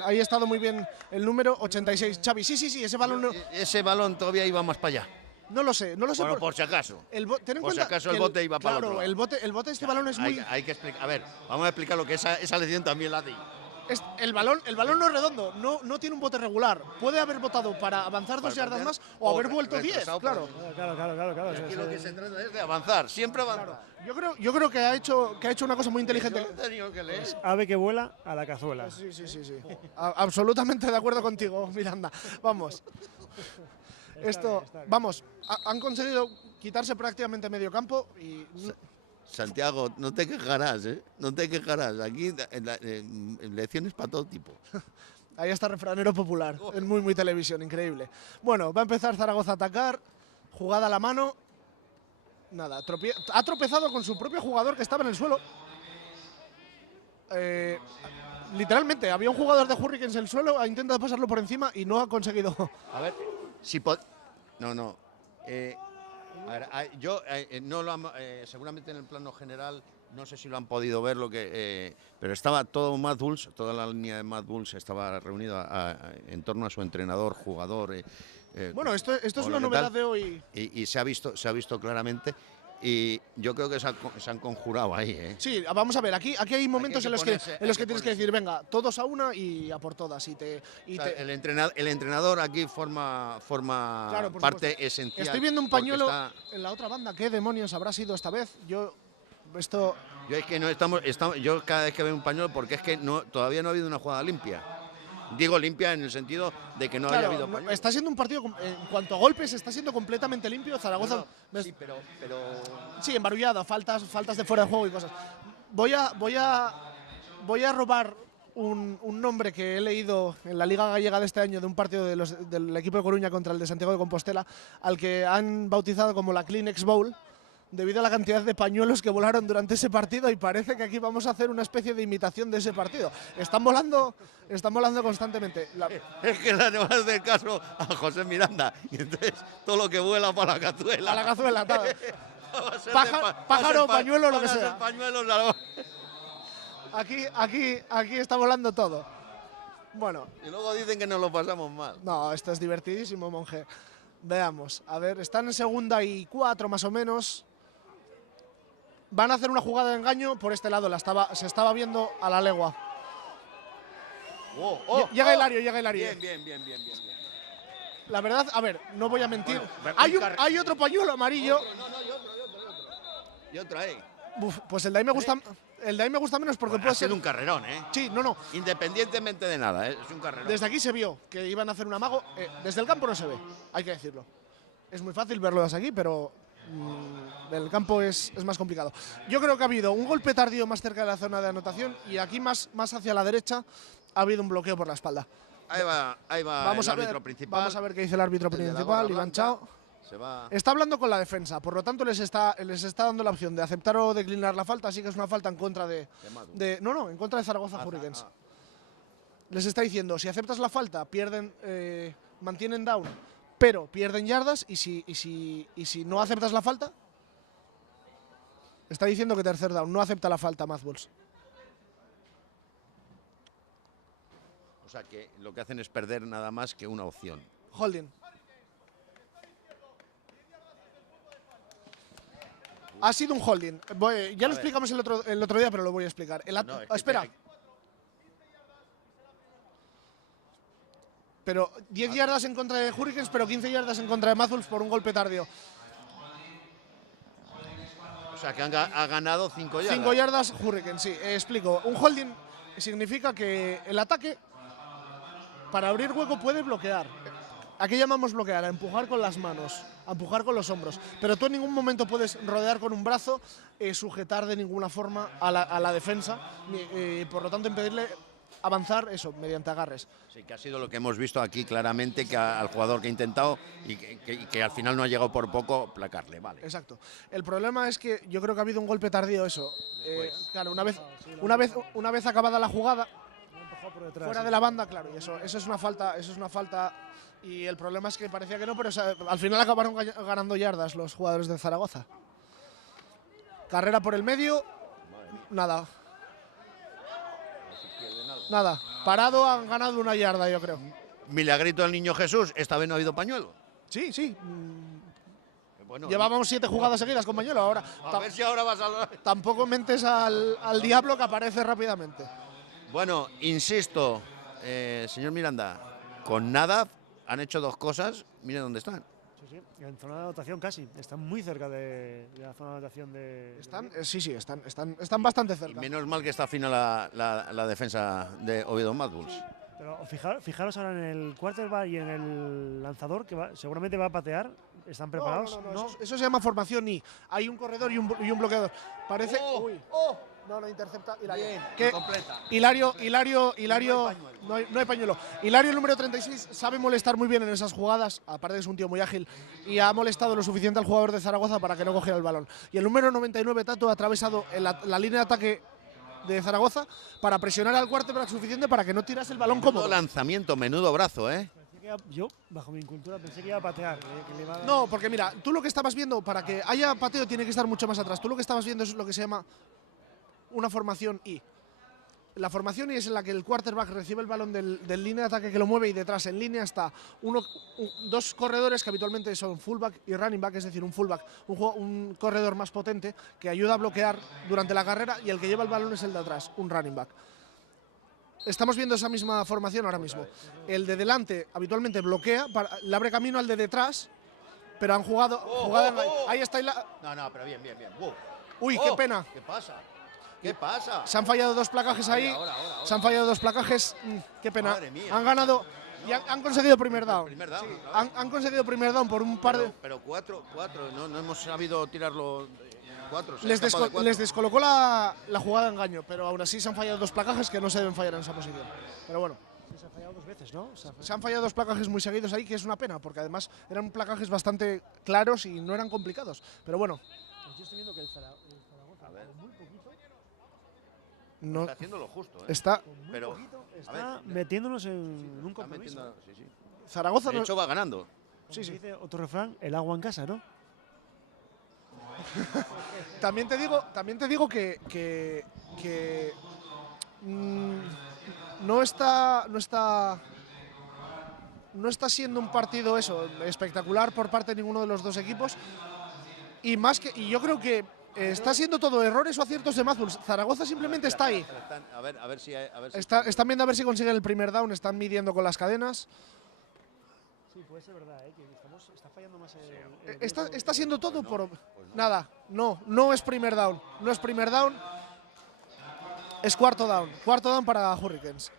ahí ha estado muy bien el número 86. Xavi, sí, ese balón... Ese balón todavía iba más para allá. No lo sé, no lo sé. Bueno, por si acaso. Ten en Por si cuenta acaso que el bote iba para el claro, otro lado. el bote de este balón es muy… Hay que explicar. A ver, vamos a explicar lo que esa lección también la di. El balón no es redondo, no tiene un bote regular. Puede haber botado para avanzar 2 yardas más o haber vuelto 10, claro. Claro. Aquí lo que se trata es de avanzar, siempre avanzar. Yo creo que ha hecho una cosa muy inteligente. Yo lo he tenido que leer. Ave que vuela a la cazuela. Sí. Absolutamente de acuerdo contigo, Miranda. Vamos. Vamos, han conseguido quitarse prácticamente medio campo y… Santiago, no te quejarás, ¿eh? No te quejarás. Aquí lecciones para todo tipo. Ahí está refranero popular, en muy televisión, increíble. Bueno, va a empezar Zaragoza a atacar, jugada a la mano. Nada, ha tropezado con su propio jugador que estaba en el suelo. Literalmente, había un jugador de Hurricanes en el suelo, ha intentado pasarlo por encima y no ha conseguido. A ver, si no. A ver, no lo seguramente en el plano general, no sé si lo han podido ver, pero estaba todo Mad Bulls, toda la línea de Mad Bulls estaba reunida en torno a su entrenador, jugador. Bueno, esto es una novedad de hoy. Y se ha visto claramente. Y yo creo que se han conjurado ahí, ¿eh? Sí, vamos a ver, aquí hay momentos en los que tienes que decir, venga, todos a una y a por todas. El entrenador aquí forma Claro, parte esencial. Estoy viendo un pañuelo en la otra banda. ¿Qué demonios habrá sido esta vez? Yo es que no estamos, yo cada vez que veo un pañuelo, porque es que todavía no ha habido una jugada limpia. Digo limpia en el sentido de que no haya habido pañuelo. Está siendo un partido, en cuanto a golpes, está siendo completamente limpio. Zaragoza… Sí, pero… Sí, embarullado, faltas de fuera de juego y cosas. Voy a robar un nombre que he leído en la Liga Gallega de este año de un partido del equipo de Coruña contra el de Santiago de Compostela, al que han bautizado como la Kleenex Bowl, debido a la cantidad de pañuelos que volaron durante ese partido, y parece que aquí vamos a hacer una especie de imitación de ese partido. Están volando constantemente. Es que le vas a hacer caso a José Miranda, y entonces todo lo que vuela para la cazuela. A la cazuela, todo. Pájaro, pañuelo, lo que sea. Aquí está volando todo. Bueno. Y luego dicen que nos lo pasamos mal. No, esto es divertidísimo, monje. Veamos, a ver, están en 2:04 más o menos. Van a hacer una jugada de engaño por este lado, se estaba viendo a la legua. Llega Hilario. Bien. La verdad, a ver, no voy a mentir. Bueno, hay otro pañuelo amarillo. Y otro ahí. Pues el de ahí me gusta. El de ahí me gusta menos porque Bueno, puede ha sido un carrerón, ¿eh? Sí, no. Independientemente de nada, es un carrerón. Desde aquí se vio que iban a hacer un amago. Desde el campo no se ve, hay que decirlo. Es muy fácil verlo desde aquí, pero el campo es más complicado. Yo creo que ha habido un golpe tardío más cerca de la zona de anotación y aquí más hacia la derecha ha habido un bloqueo por la espalda. Ahí va el árbitro principal. Vamos a ver qué dice el árbitro principal, Iván Chao. Está hablando con la defensa, por lo tanto les está dando la opción de aceptar o declinar la falta, así que es una falta en contra en contra de Zaragoza Hurricanes. Les está diciendo, si aceptas la falta, mantienen down, pero pierden yardas, y si no aceptas la falta, está diciendo que tercer down, no acepta la falta Mad Bulls. O sea que lo que hacen es perder nada más que una opción. Holding. Ha sido un holding. Ya lo explicamos el otro día, pero lo voy a explicar. Espera. Pero 10 yardas en contra de Hurricanes, pero 15 yardas en contra de Mad Bulls por un golpe tardío. O sea que ha ganado 5 yardas. 5 yardas Hurricanes, sí. Explico. Un holding significa que el ataque, para abrir hueco, puede bloquear. Aquí llamamos bloquear, a empujar con las manos, a empujar con los hombros. Pero tú en ningún momento puedes rodear con un brazo, sujetar de ninguna forma a la defensa, por lo tanto impedirle avanzar mediante agarres. Sí, que ha sido lo que hemos visto aquí claramente, que al jugador que ha intentado y que al final no ha llegado por poco, placarle, vale. Exacto. El problema es que yo creo que ha habido un golpe tardío eso. Claro, una vez acabada la jugada, fuera de la banda, claro, y eso es una falta. Y el problema es que parecía que no, pero al final acabaron ganando yardas los jugadores de Zaragoza. Carrera por el medio, nada. Parado han ganado una yarda, yo creo. Milagrito del Niño Jesús, esta vez no ha habido pañuelo. Sí. Bueno, Llevábamos 7 jugadas seguidas, compañero. Ahora a ver si ahora vas a... tampoco mentes al diablo que aparece rápidamente. Bueno, insisto, señor Miranda, con nada han hecho 2 cosas, miren dónde están. Sí, en zona de anotación casi. Están muy cerca de la zona de anotación de... Sí, están bastante cerca. Menos mal que está fina la defensa de Oviedo Mad Bulls. Sí, pero fijaros ahora en el quarterback y en el lanzador, que seguramente va a patear. ¿Están preparados? No. Eso se llama formación y hay un corredor y un bloqueador. Parece... No, intercepta Hilario. Bien, completa. Hilario, no hay pañuelo. Hilario, el número 36, sabe molestar muy bien en esas jugadas, aparte que es un tío muy ágil, y ha molestado lo suficiente al jugador de Zaragoza para que no cogiera el balón. Y el número 99, Tato, ha atravesado la línea de ataque de Zaragoza para presionar al quarterback suficiente para que no tirase el balón cómodo. Menudo lanzamiento, menudo brazo, ¿eh? Yo, bajo mi cultura, pensé que iba a patear. No, porque mira, tú lo que estabas viendo, para que haya pateo tiene que estar mucho más atrás. Tú lo que estabas viendo es lo que se llama una formación I. La formación I es en la que el quarterback recibe el balón del línea de ataque que lo mueve y detrás en línea está 2 corredores que habitualmente son fullback y running back, es decir, un fullback, un corredor más potente que ayuda a bloquear durante la carrera y el que lleva el balón es el de atrás, un running back. Estamos viendo esa misma formación ahora mismo. El de delante habitualmente bloquea, le abre camino al de detrás, pero han jugado... Ahí está. No, pero bien. Uy, qué pena. ¿Qué pasa? ¿Qué pasa? Se han fallado 2 placajes ahí. Ahora. Se han fallado 2 placajes. Qué pena. Madre mía. Han ganado y han conseguido primer down. Primer down, Sí, claro. han conseguido primer down por un par de... Pero 4, no hemos sabido tirarlo 4. Les descolocó la jugada de engaño, pero aún así se han fallado 2 placajes que no se deben fallar en esa posición. Pero bueno. Se han fallado 2 veces, ¿no? Se han fallado 2 placajes muy seguidos ahí, que es una pena, porque además eran placajes bastante claros y no eran complicados. Pero bueno. Pues yo estoy viendo que el Zaragoza, muy poquito, No, está haciendo lo justo, ¿eh? está está metiéndonos en un compromiso. Sí. Zaragoza De hecho, va ganando. Sí. Dice otro refrán, el agua en casa, ¿no? También te digo que no está siendo un partido espectacular por parte de ninguno de los 2 equipos y yo creo que está siendo todo errores o aciertos de Mad Bulls. Zaragoza simplemente está ahí. A ver si Están viendo a ver si consiguen el primer down, están midiendo con las cadenas. Sí, puede ser verdad, que está fallando más Está siendo todo por nada. No es primer down. No es primer down. Es cuarto down. Cuarto down para Hurricanes.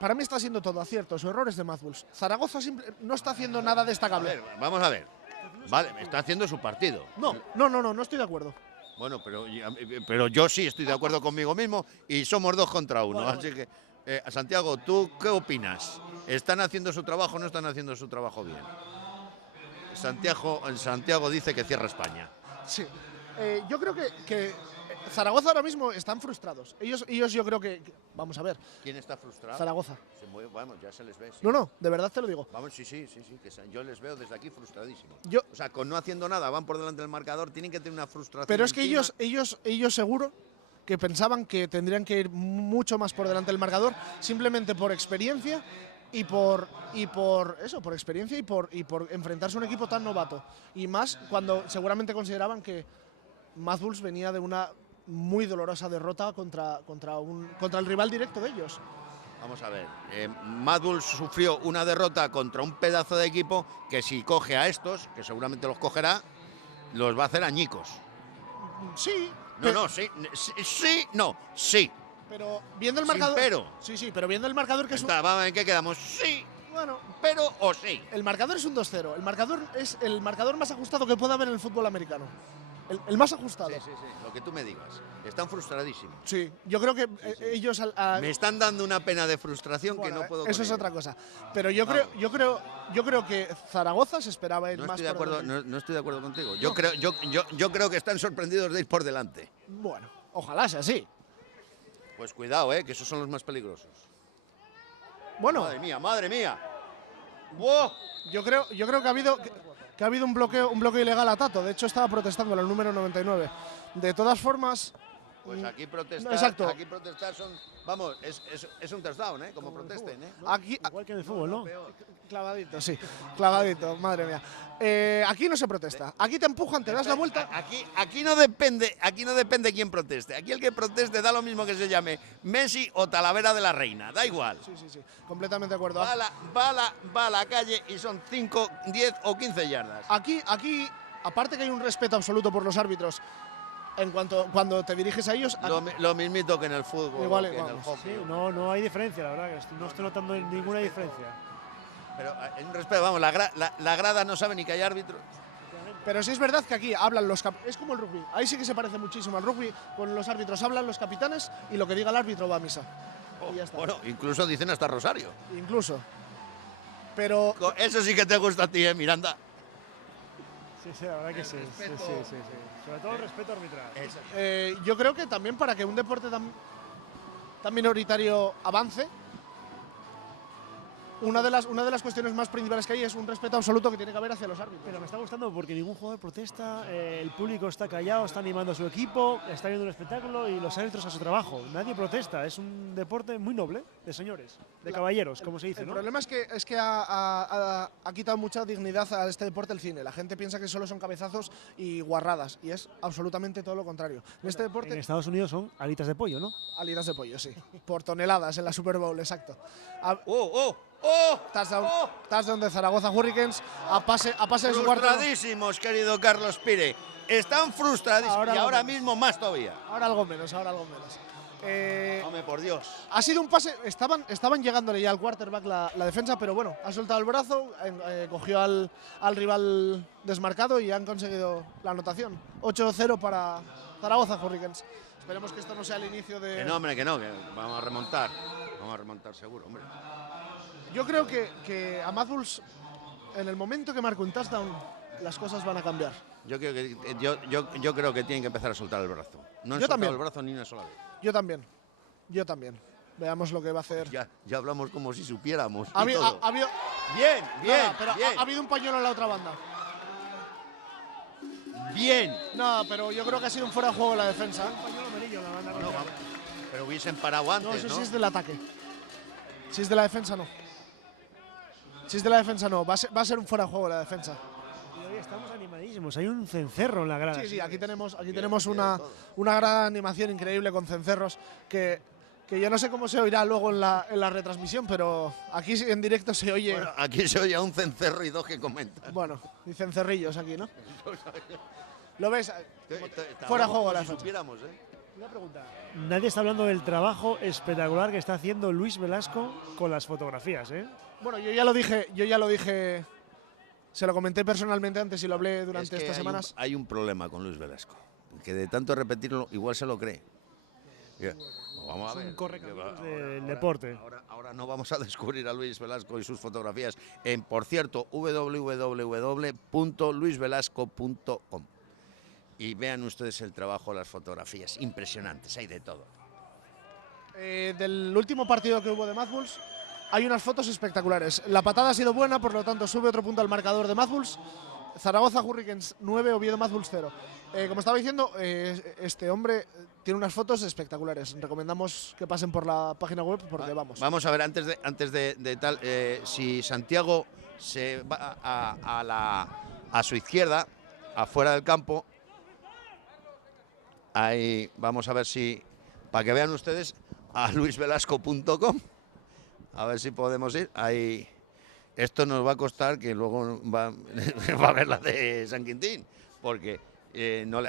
Para mí está siendo todo aciertos o errores de Mad Bulls. Zaragoza no está haciendo nada destacable. Vamos a ver. Vale, está haciendo su partido. No estoy de acuerdo. Bueno, pero yo sí estoy de acuerdo conmigo mismo y somos 2 contra 1. Bueno. Así que, Santiago, ¿tú qué opinas? ¿Están haciendo su trabajo o no están haciendo su trabajo bien? Santiago dice que cierra España. Sí. Yo creo que Zaragoza ahora mismo están frustrados. Ellos yo creo que vamos a ver. ¿Quién está frustrado? Zaragoza. Vamos, ya se les ve. Sí. No, de verdad te lo digo. Vamos, sí, que yo les veo desde aquí frustradísimos. Yo- O sea, con no haciendo nada, van por delante del marcador, tienen que tener una frustración. Pero es que encima. ellos seguro que pensaban que tendrían que ir mucho más por delante del marcador, simplemente por experiencia por experiencia y por enfrentarse a un equipo tan novato. Y más cuando seguramente consideraban que Mad Bulls venía de una muy dolorosa derrota contra el rival directo de ellos. Vamos a ver, Mad Bulls sufrió una derrota contra un pedazo de equipo que si coge a estos, que seguramente los cogerá, los va a hacer añicos. Sí. Sí. Pero viendo el Sin marcador. pero. Sí, pero viendo el marcador que es un. ¿En qué quedamos? Sí, Bueno, pero o sí. el marcador es un 2-0. El marcador es el marcador más ajustado que pueda haber en el fútbol americano. El más ajustado. Sí, lo que tú me digas. Están frustradísimos. Sí, yo creo que ellos Me están dando una pena de frustración bueno, que no puedo eso con es ello. otra cosa. Pero yo creo que Zaragoza se esperaba ir No más estoy de por acuerdo, delante. no estoy de acuerdo contigo. Yo creo que están sorprendidos de ir por delante. Bueno, ojalá sea así. Pues cuidado, que esos son los más peligrosos. Bueno, Madre mía. ¡Wow! yo creo que ha habido un bloqueo ilegal a Tato. De hecho, estaba protestando el número 99. De todas formas, Pues aquí protestar, Exacto. aquí protestar son, vamos, es un touchdown, ¿eh? Como protesten, ¿eh? Aquí, Igual que en el fútbol, ¿no? clavadito, sí, clavadito, madre mía. Aquí no se protesta, aquí te empujan, te das la vuelta. Aquí no depende quién proteste. Aquí el que proteste da lo mismo que se llame Messi o Talavera de la Reina, da igual. Sí, completamente de acuerdo. Va a la calle y son 5, 10 o 15 yardas. Aquí, aparte que hay un respeto absoluto por los árbitros, cuando te diriges a ellos, Lo mismito que en el fútbol, Igual, que en el vamos. hockey. Sí, no hay diferencia, la verdad, que no estoy notando ninguna diferencia. Pero en un respeto, vamos, la grada no sabe ni que hay árbitro. pero sí es verdad que aquí hablan es como el rugby, ahí sí que se parece muchísimo al rugby, con los árbitros hablan los capitanes y lo que diga el árbitro va a misa. Y ya está. Bueno, incluso dicen hasta Rosario. Incluso. Pero Eso sí que te gusta a ti, Miranda. Sí, la verdad que sí. Sí. Sobre todo el respeto arbitral. yo creo que también para que un deporte tan minoritario avance, una de las cuestiones más principales que hay es un respeto absoluto que tiene que haber hacia los árbitros. Pero me está gustando porque ningún jugador protesta, el público está callado, está animando a su equipo, está viendo un espectáculo y los árbitros a su trabajo. Nadie protesta, es un deporte muy noble, de señores, de caballeros, como se dice, El ¿no? problema es que ha quitado mucha dignidad a este deporte el cine. La gente piensa que solo son cabezazos y guarradas, y es absolutamente todo lo contrario. En este deporte, En Estados Unidos son alitas de pollo, ¿no? alitas de pollo, sí. Por toneladas en la Super Bowl, exacto. Touchdown de Zaragoza Hurricanes a pase de su cuarto. Frustradísimos, querido Carlos Pire. Están frustradísimos y ahora mismo más todavía. Ahora algo menos. Hombre, por Dios. Ha sido un pase, estaban llegándole ya al quarterback la defensa, pero bueno, ha soltado el brazo, cogió al rival desmarcado y han conseguido la anotación. 8-0 para Zaragoza Hurricanes. Esperemos que esto no sea el inicio de... Que no, que vamos a remontar. Vamos a remontar seguro, hombre. Yo creo que a Mad Bulls, en el momento que marque un touchdown, las cosas van a cambiar. Yo creo que tienen que empezar a soltar el brazo. No han Yo soltado también. el brazo ni una sola vez. Yo también. Veamos lo que va a hacer. Ya hablamos como si supiéramos. Ha y habido- todo. ha habido- Bien. pero ha habido un pañuelo en la otra banda. Bien. No, pero yo creo que ha sido un fuera de juego la defensa. Pañuelo amarillo, la banda No, roja. vamos. Pero hubiesen parado No, antes, eso ¿no? sí es del ataque. Si es de la defensa, no. Si es de la defensa, no. Va a ser un fuera de juego la defensa. Y hoy estamos animadísimos, hay un cencerro en la grada. Sí, aquí tenemos una gran animación increíble con cencerros que yo no sé cómo se oirá luego en la retransmisión, pero aquí en directo se oye. Bueno, aquí se oye a un cencerro y dos que comentan. Bueno, y cencerrillos aquí, ¿no? ¿Lo ves? Está Fuera de como juego la si defensa. supiéramos, ¿eh? Una pregunta. Nadie está hablando del trabajo espectacular que está haciendo Luis Velasco con las fotografías, ¿eh? Bueno, yo ya lo dije, se lo comenté personalmente antes y lo hablé durante Es que estas semanas. hay un problema con Luis Velasco, que de tanto repetirlo igual se lo cree. Vamos a Es un ver. correcaminos del deporte. Ahora no vamos a descubrir a Luis Velasco y sus fotografías en, por cierto, www.luisvelasco.com. Y vean ustedes el trabajo, las fotografías, impresionantes, hay de todo. Del último partido que hubo de Mad Bulls, hay unas fotos espectaculares. La patada ha sido buena, por lo tanto sube otro punto al marcador de Mad Bulls. Zaragoza Hurricanes 9, Oviedo Mad Bulls 0. Como estaba diciendo, este hombre tiene unas fotos espectaculares. Recomendamos que pasen por la página web porque vamos. Vamos a ver, antes de tal, si Santiago se va a su izquierda, afuera del campo, ahí vamos a ver si, para que vean ustedes, a luisvelasco.com, a ver si podemos ir. Ahí, esto nos va a costar que luego va a ver la de San Quintín, porque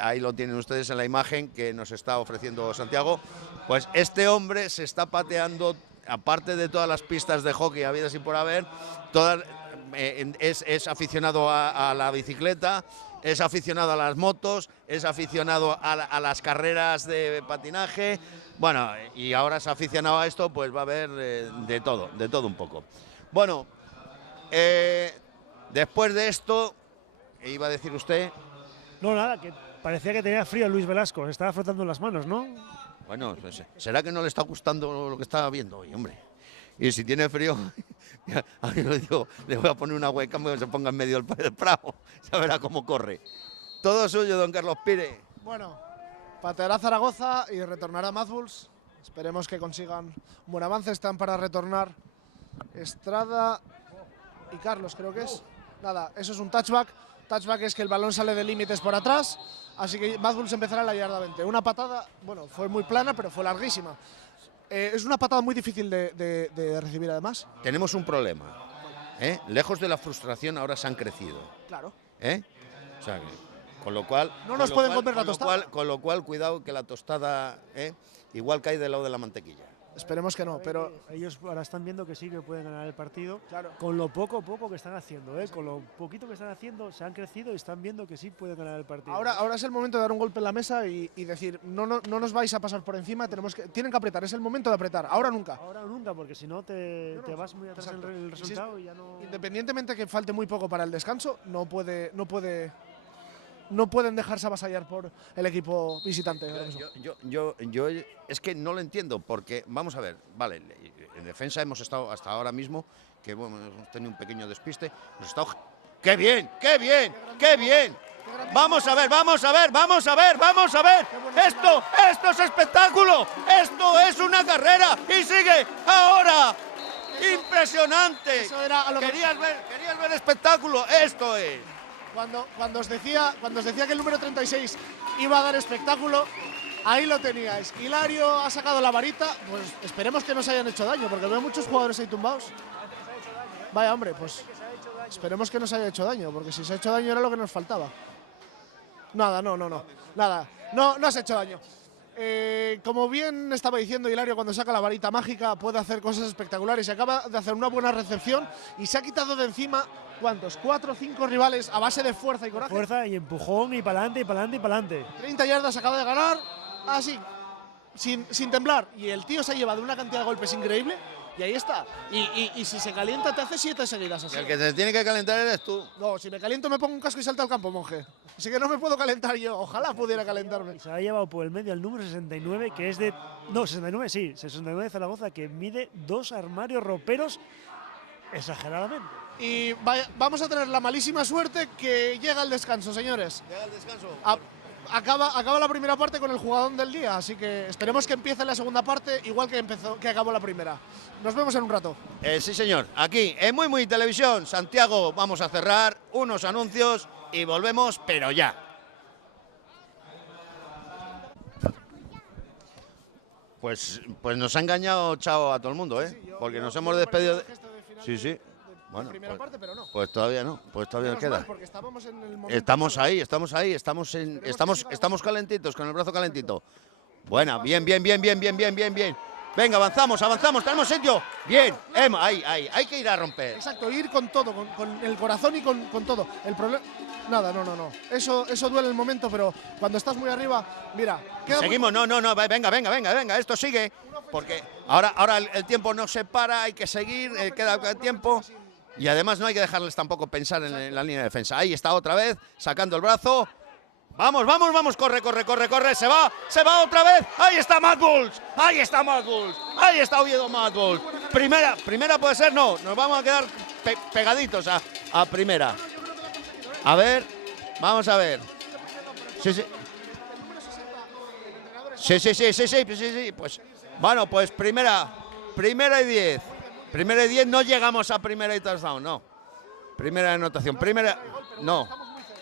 ahí lo tienen ustedes en la imagen que nos está ofreciendo Santiago. Pues este hombre se está pateando, aparte de todas las pistas de hockey habidas y por haber, es aficionado a la bicicleta, es aficionado a las motos, es aficionado a las carreras de patinaje. Bueno, y ahora es aficionado a esto, pues va a haber de todo un poco. Bueno, después de esto, iba a decir usted. No, nada, que parecía que tenía frío Luis Velasco, se estaba frotando las manos, ¿no? Bueno, pues, ¿será que no le está gustando lo que está viendo hoy, hombre? Y si tiene frío, a mí le digo, le voy a poner una webcam que se ponga en medio del prado, ya verá cómo corre. Todo suyo, don Carlos Pire. Bueno, Pateará Zaragoza y retornará Mad Bulls. Esperemos que consigan un buen avance. Están para retornar Estrada y Carlos, creo que es. Nada, eso es un touchback. Touchback es que el balón sale de límites por atrás. Así que Mad Bulls empezará en la yarda 20. Una patada, bueno, fue muy plana, pero fue larguísima. Es una patada muy difícil de recibir, además. Tenemos un problema. Lejos de la frustración, ahora se han crecido. Claro. O sea, con lo cual. No nos pueden comer la tostada. Con lo cual, cuidado que la tostada igual cae del lado de la mantequilla. Esperemos que no, pero ellos ahora están viendo que sí que pueden ganar el partido, claro, con lo poco que están haciendo, con lo poquito que están haciendo, se han crecido y están viendo que sí pueden ganar el partido. Ahora es el momento de dar un golpe en la mesa y decir, no nos vais a pasar por encima, tienen que apretar, es el momento de apretar, ahora o nunca. Ahora o nunca, porque si no te vas muy atrás en el resultado y ya no… Independientemente que falte muy poco para el descanso, no pueden dejarse avasallar por el equipo visitante. Yo es que no lo entiendo, porque vamos a ver, vale, en defensa hemos estado hasta ahora mismo, que bueno, hemos tenido un pequeño despiste, hemos estado… ¡Qué bien, qué bien, qué bien! Vamos a ver, vamos a ver, vamos a ver, vamos a ver. Esto es espectáculo, esto es una carrera y sigue ahora. Impresionante. Querías ver espectáculo, esto es. Cuando os decía que el número 36 iba a dar espectáculo, ahí lo teníais. Hilario ha sacado la varita, pues esperemos que no se hayan hecho daño, porque veo muchos jugadores ahí tumbados. Vaya hombre, pues esperemos que no se haya hecho daño, porque si se ha hecho daño era lo que nos faltaba. Nada, no has hecho daño. Como bien estaba diciendo Hilario, cuando saca la varita mágica puede hacer cosas espectaculares y acaba de hacer una buena recepción y se ha quitado de encima, ¿cuántos? 4 o 5 rivales a base de fuerza y coraje. Fuerza y empujón y para adelante y para adelante y para adelante. 30 yardas acaba de ganar, así, sin temblar. Y el tío se ha llevado una cantidad de golpes increíble y ahí está. Y si se calienta te hace 7 seguidas así. Y el que se tiene que calentar eres tú. No, si me caliento me pongo un casco y salto al campo, monje. Así que no me puedo calentar yo, ojalá pudiera calentarme. Y se ha llevado por el medio al número 69, que es de… No, 69 sí, 69 de Zaragoza, que mide 2 armarios roperos exageradamente. Y vamos a tener la malísima suerte que llega el descanso, señores. Llega el descanso. Acaba la primera parte con el jugador del día, así que esperemos que empiece la segunda parte igual que acabó la primera. Nos vemos en un rato. Sí, señor. Aquí, en Muy Televisión, Santiago, vamos a cerrar unos anuncios y volvemos, pero ya. Pues nos ha engañado Chao a todo el mundo, porque nos hemos despedido de… Sí. Bueno, primera parte, pero no. Pues todavía no, pues todavía queda. Porque estábamos en el momento estamos calentitos, con el brazo calentito. Buena, bien. Venga, avanzamos, tenemos sitio. Bien, ahí, hay que ir a romper. Exacto, ir con todo, con el corazón y con todo. El problema… Nada, no. Eso duele en el momento, pero cuando estás muy arriba, mira… Seguimos, no, venga, esto sigue. Porque ahora el tiempo no se para, hay que seguir, queda tiempo. Y además no hay que dejarles tampoco pensar en la línea de defensa. Ahí está otra vez, sacando el brazo. Vamos, corre, se va otra vez. Ahí está Mad Bulls, ahí está Oviedo Mad Bulls. Primera puede ser, no, nos vamos a quedar pegaditos a primera. A ver, vamos a ver. Sí, pues bueno, pues primera y 10. Primera y 10, no llegamos a primera y touchdown, no. Primera anotación, no.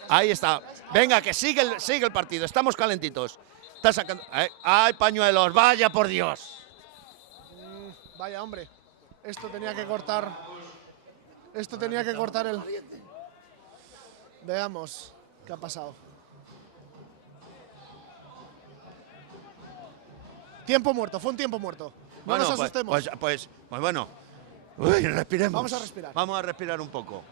Ahí está. Venga, que sigue el partido, estamos calentitos. Está sacando… ¡Ay, pañuelos! ¡Vaya por Dios! Vaya, hombre. Esto tenía que cortar el… Veamos qué ha pasado. Tiempo muerto, fue un tiempo muerto. No nos asustemos. Pues bueno. Uy, respiremos. Vamos a respirar. Vamos a respirar un poco.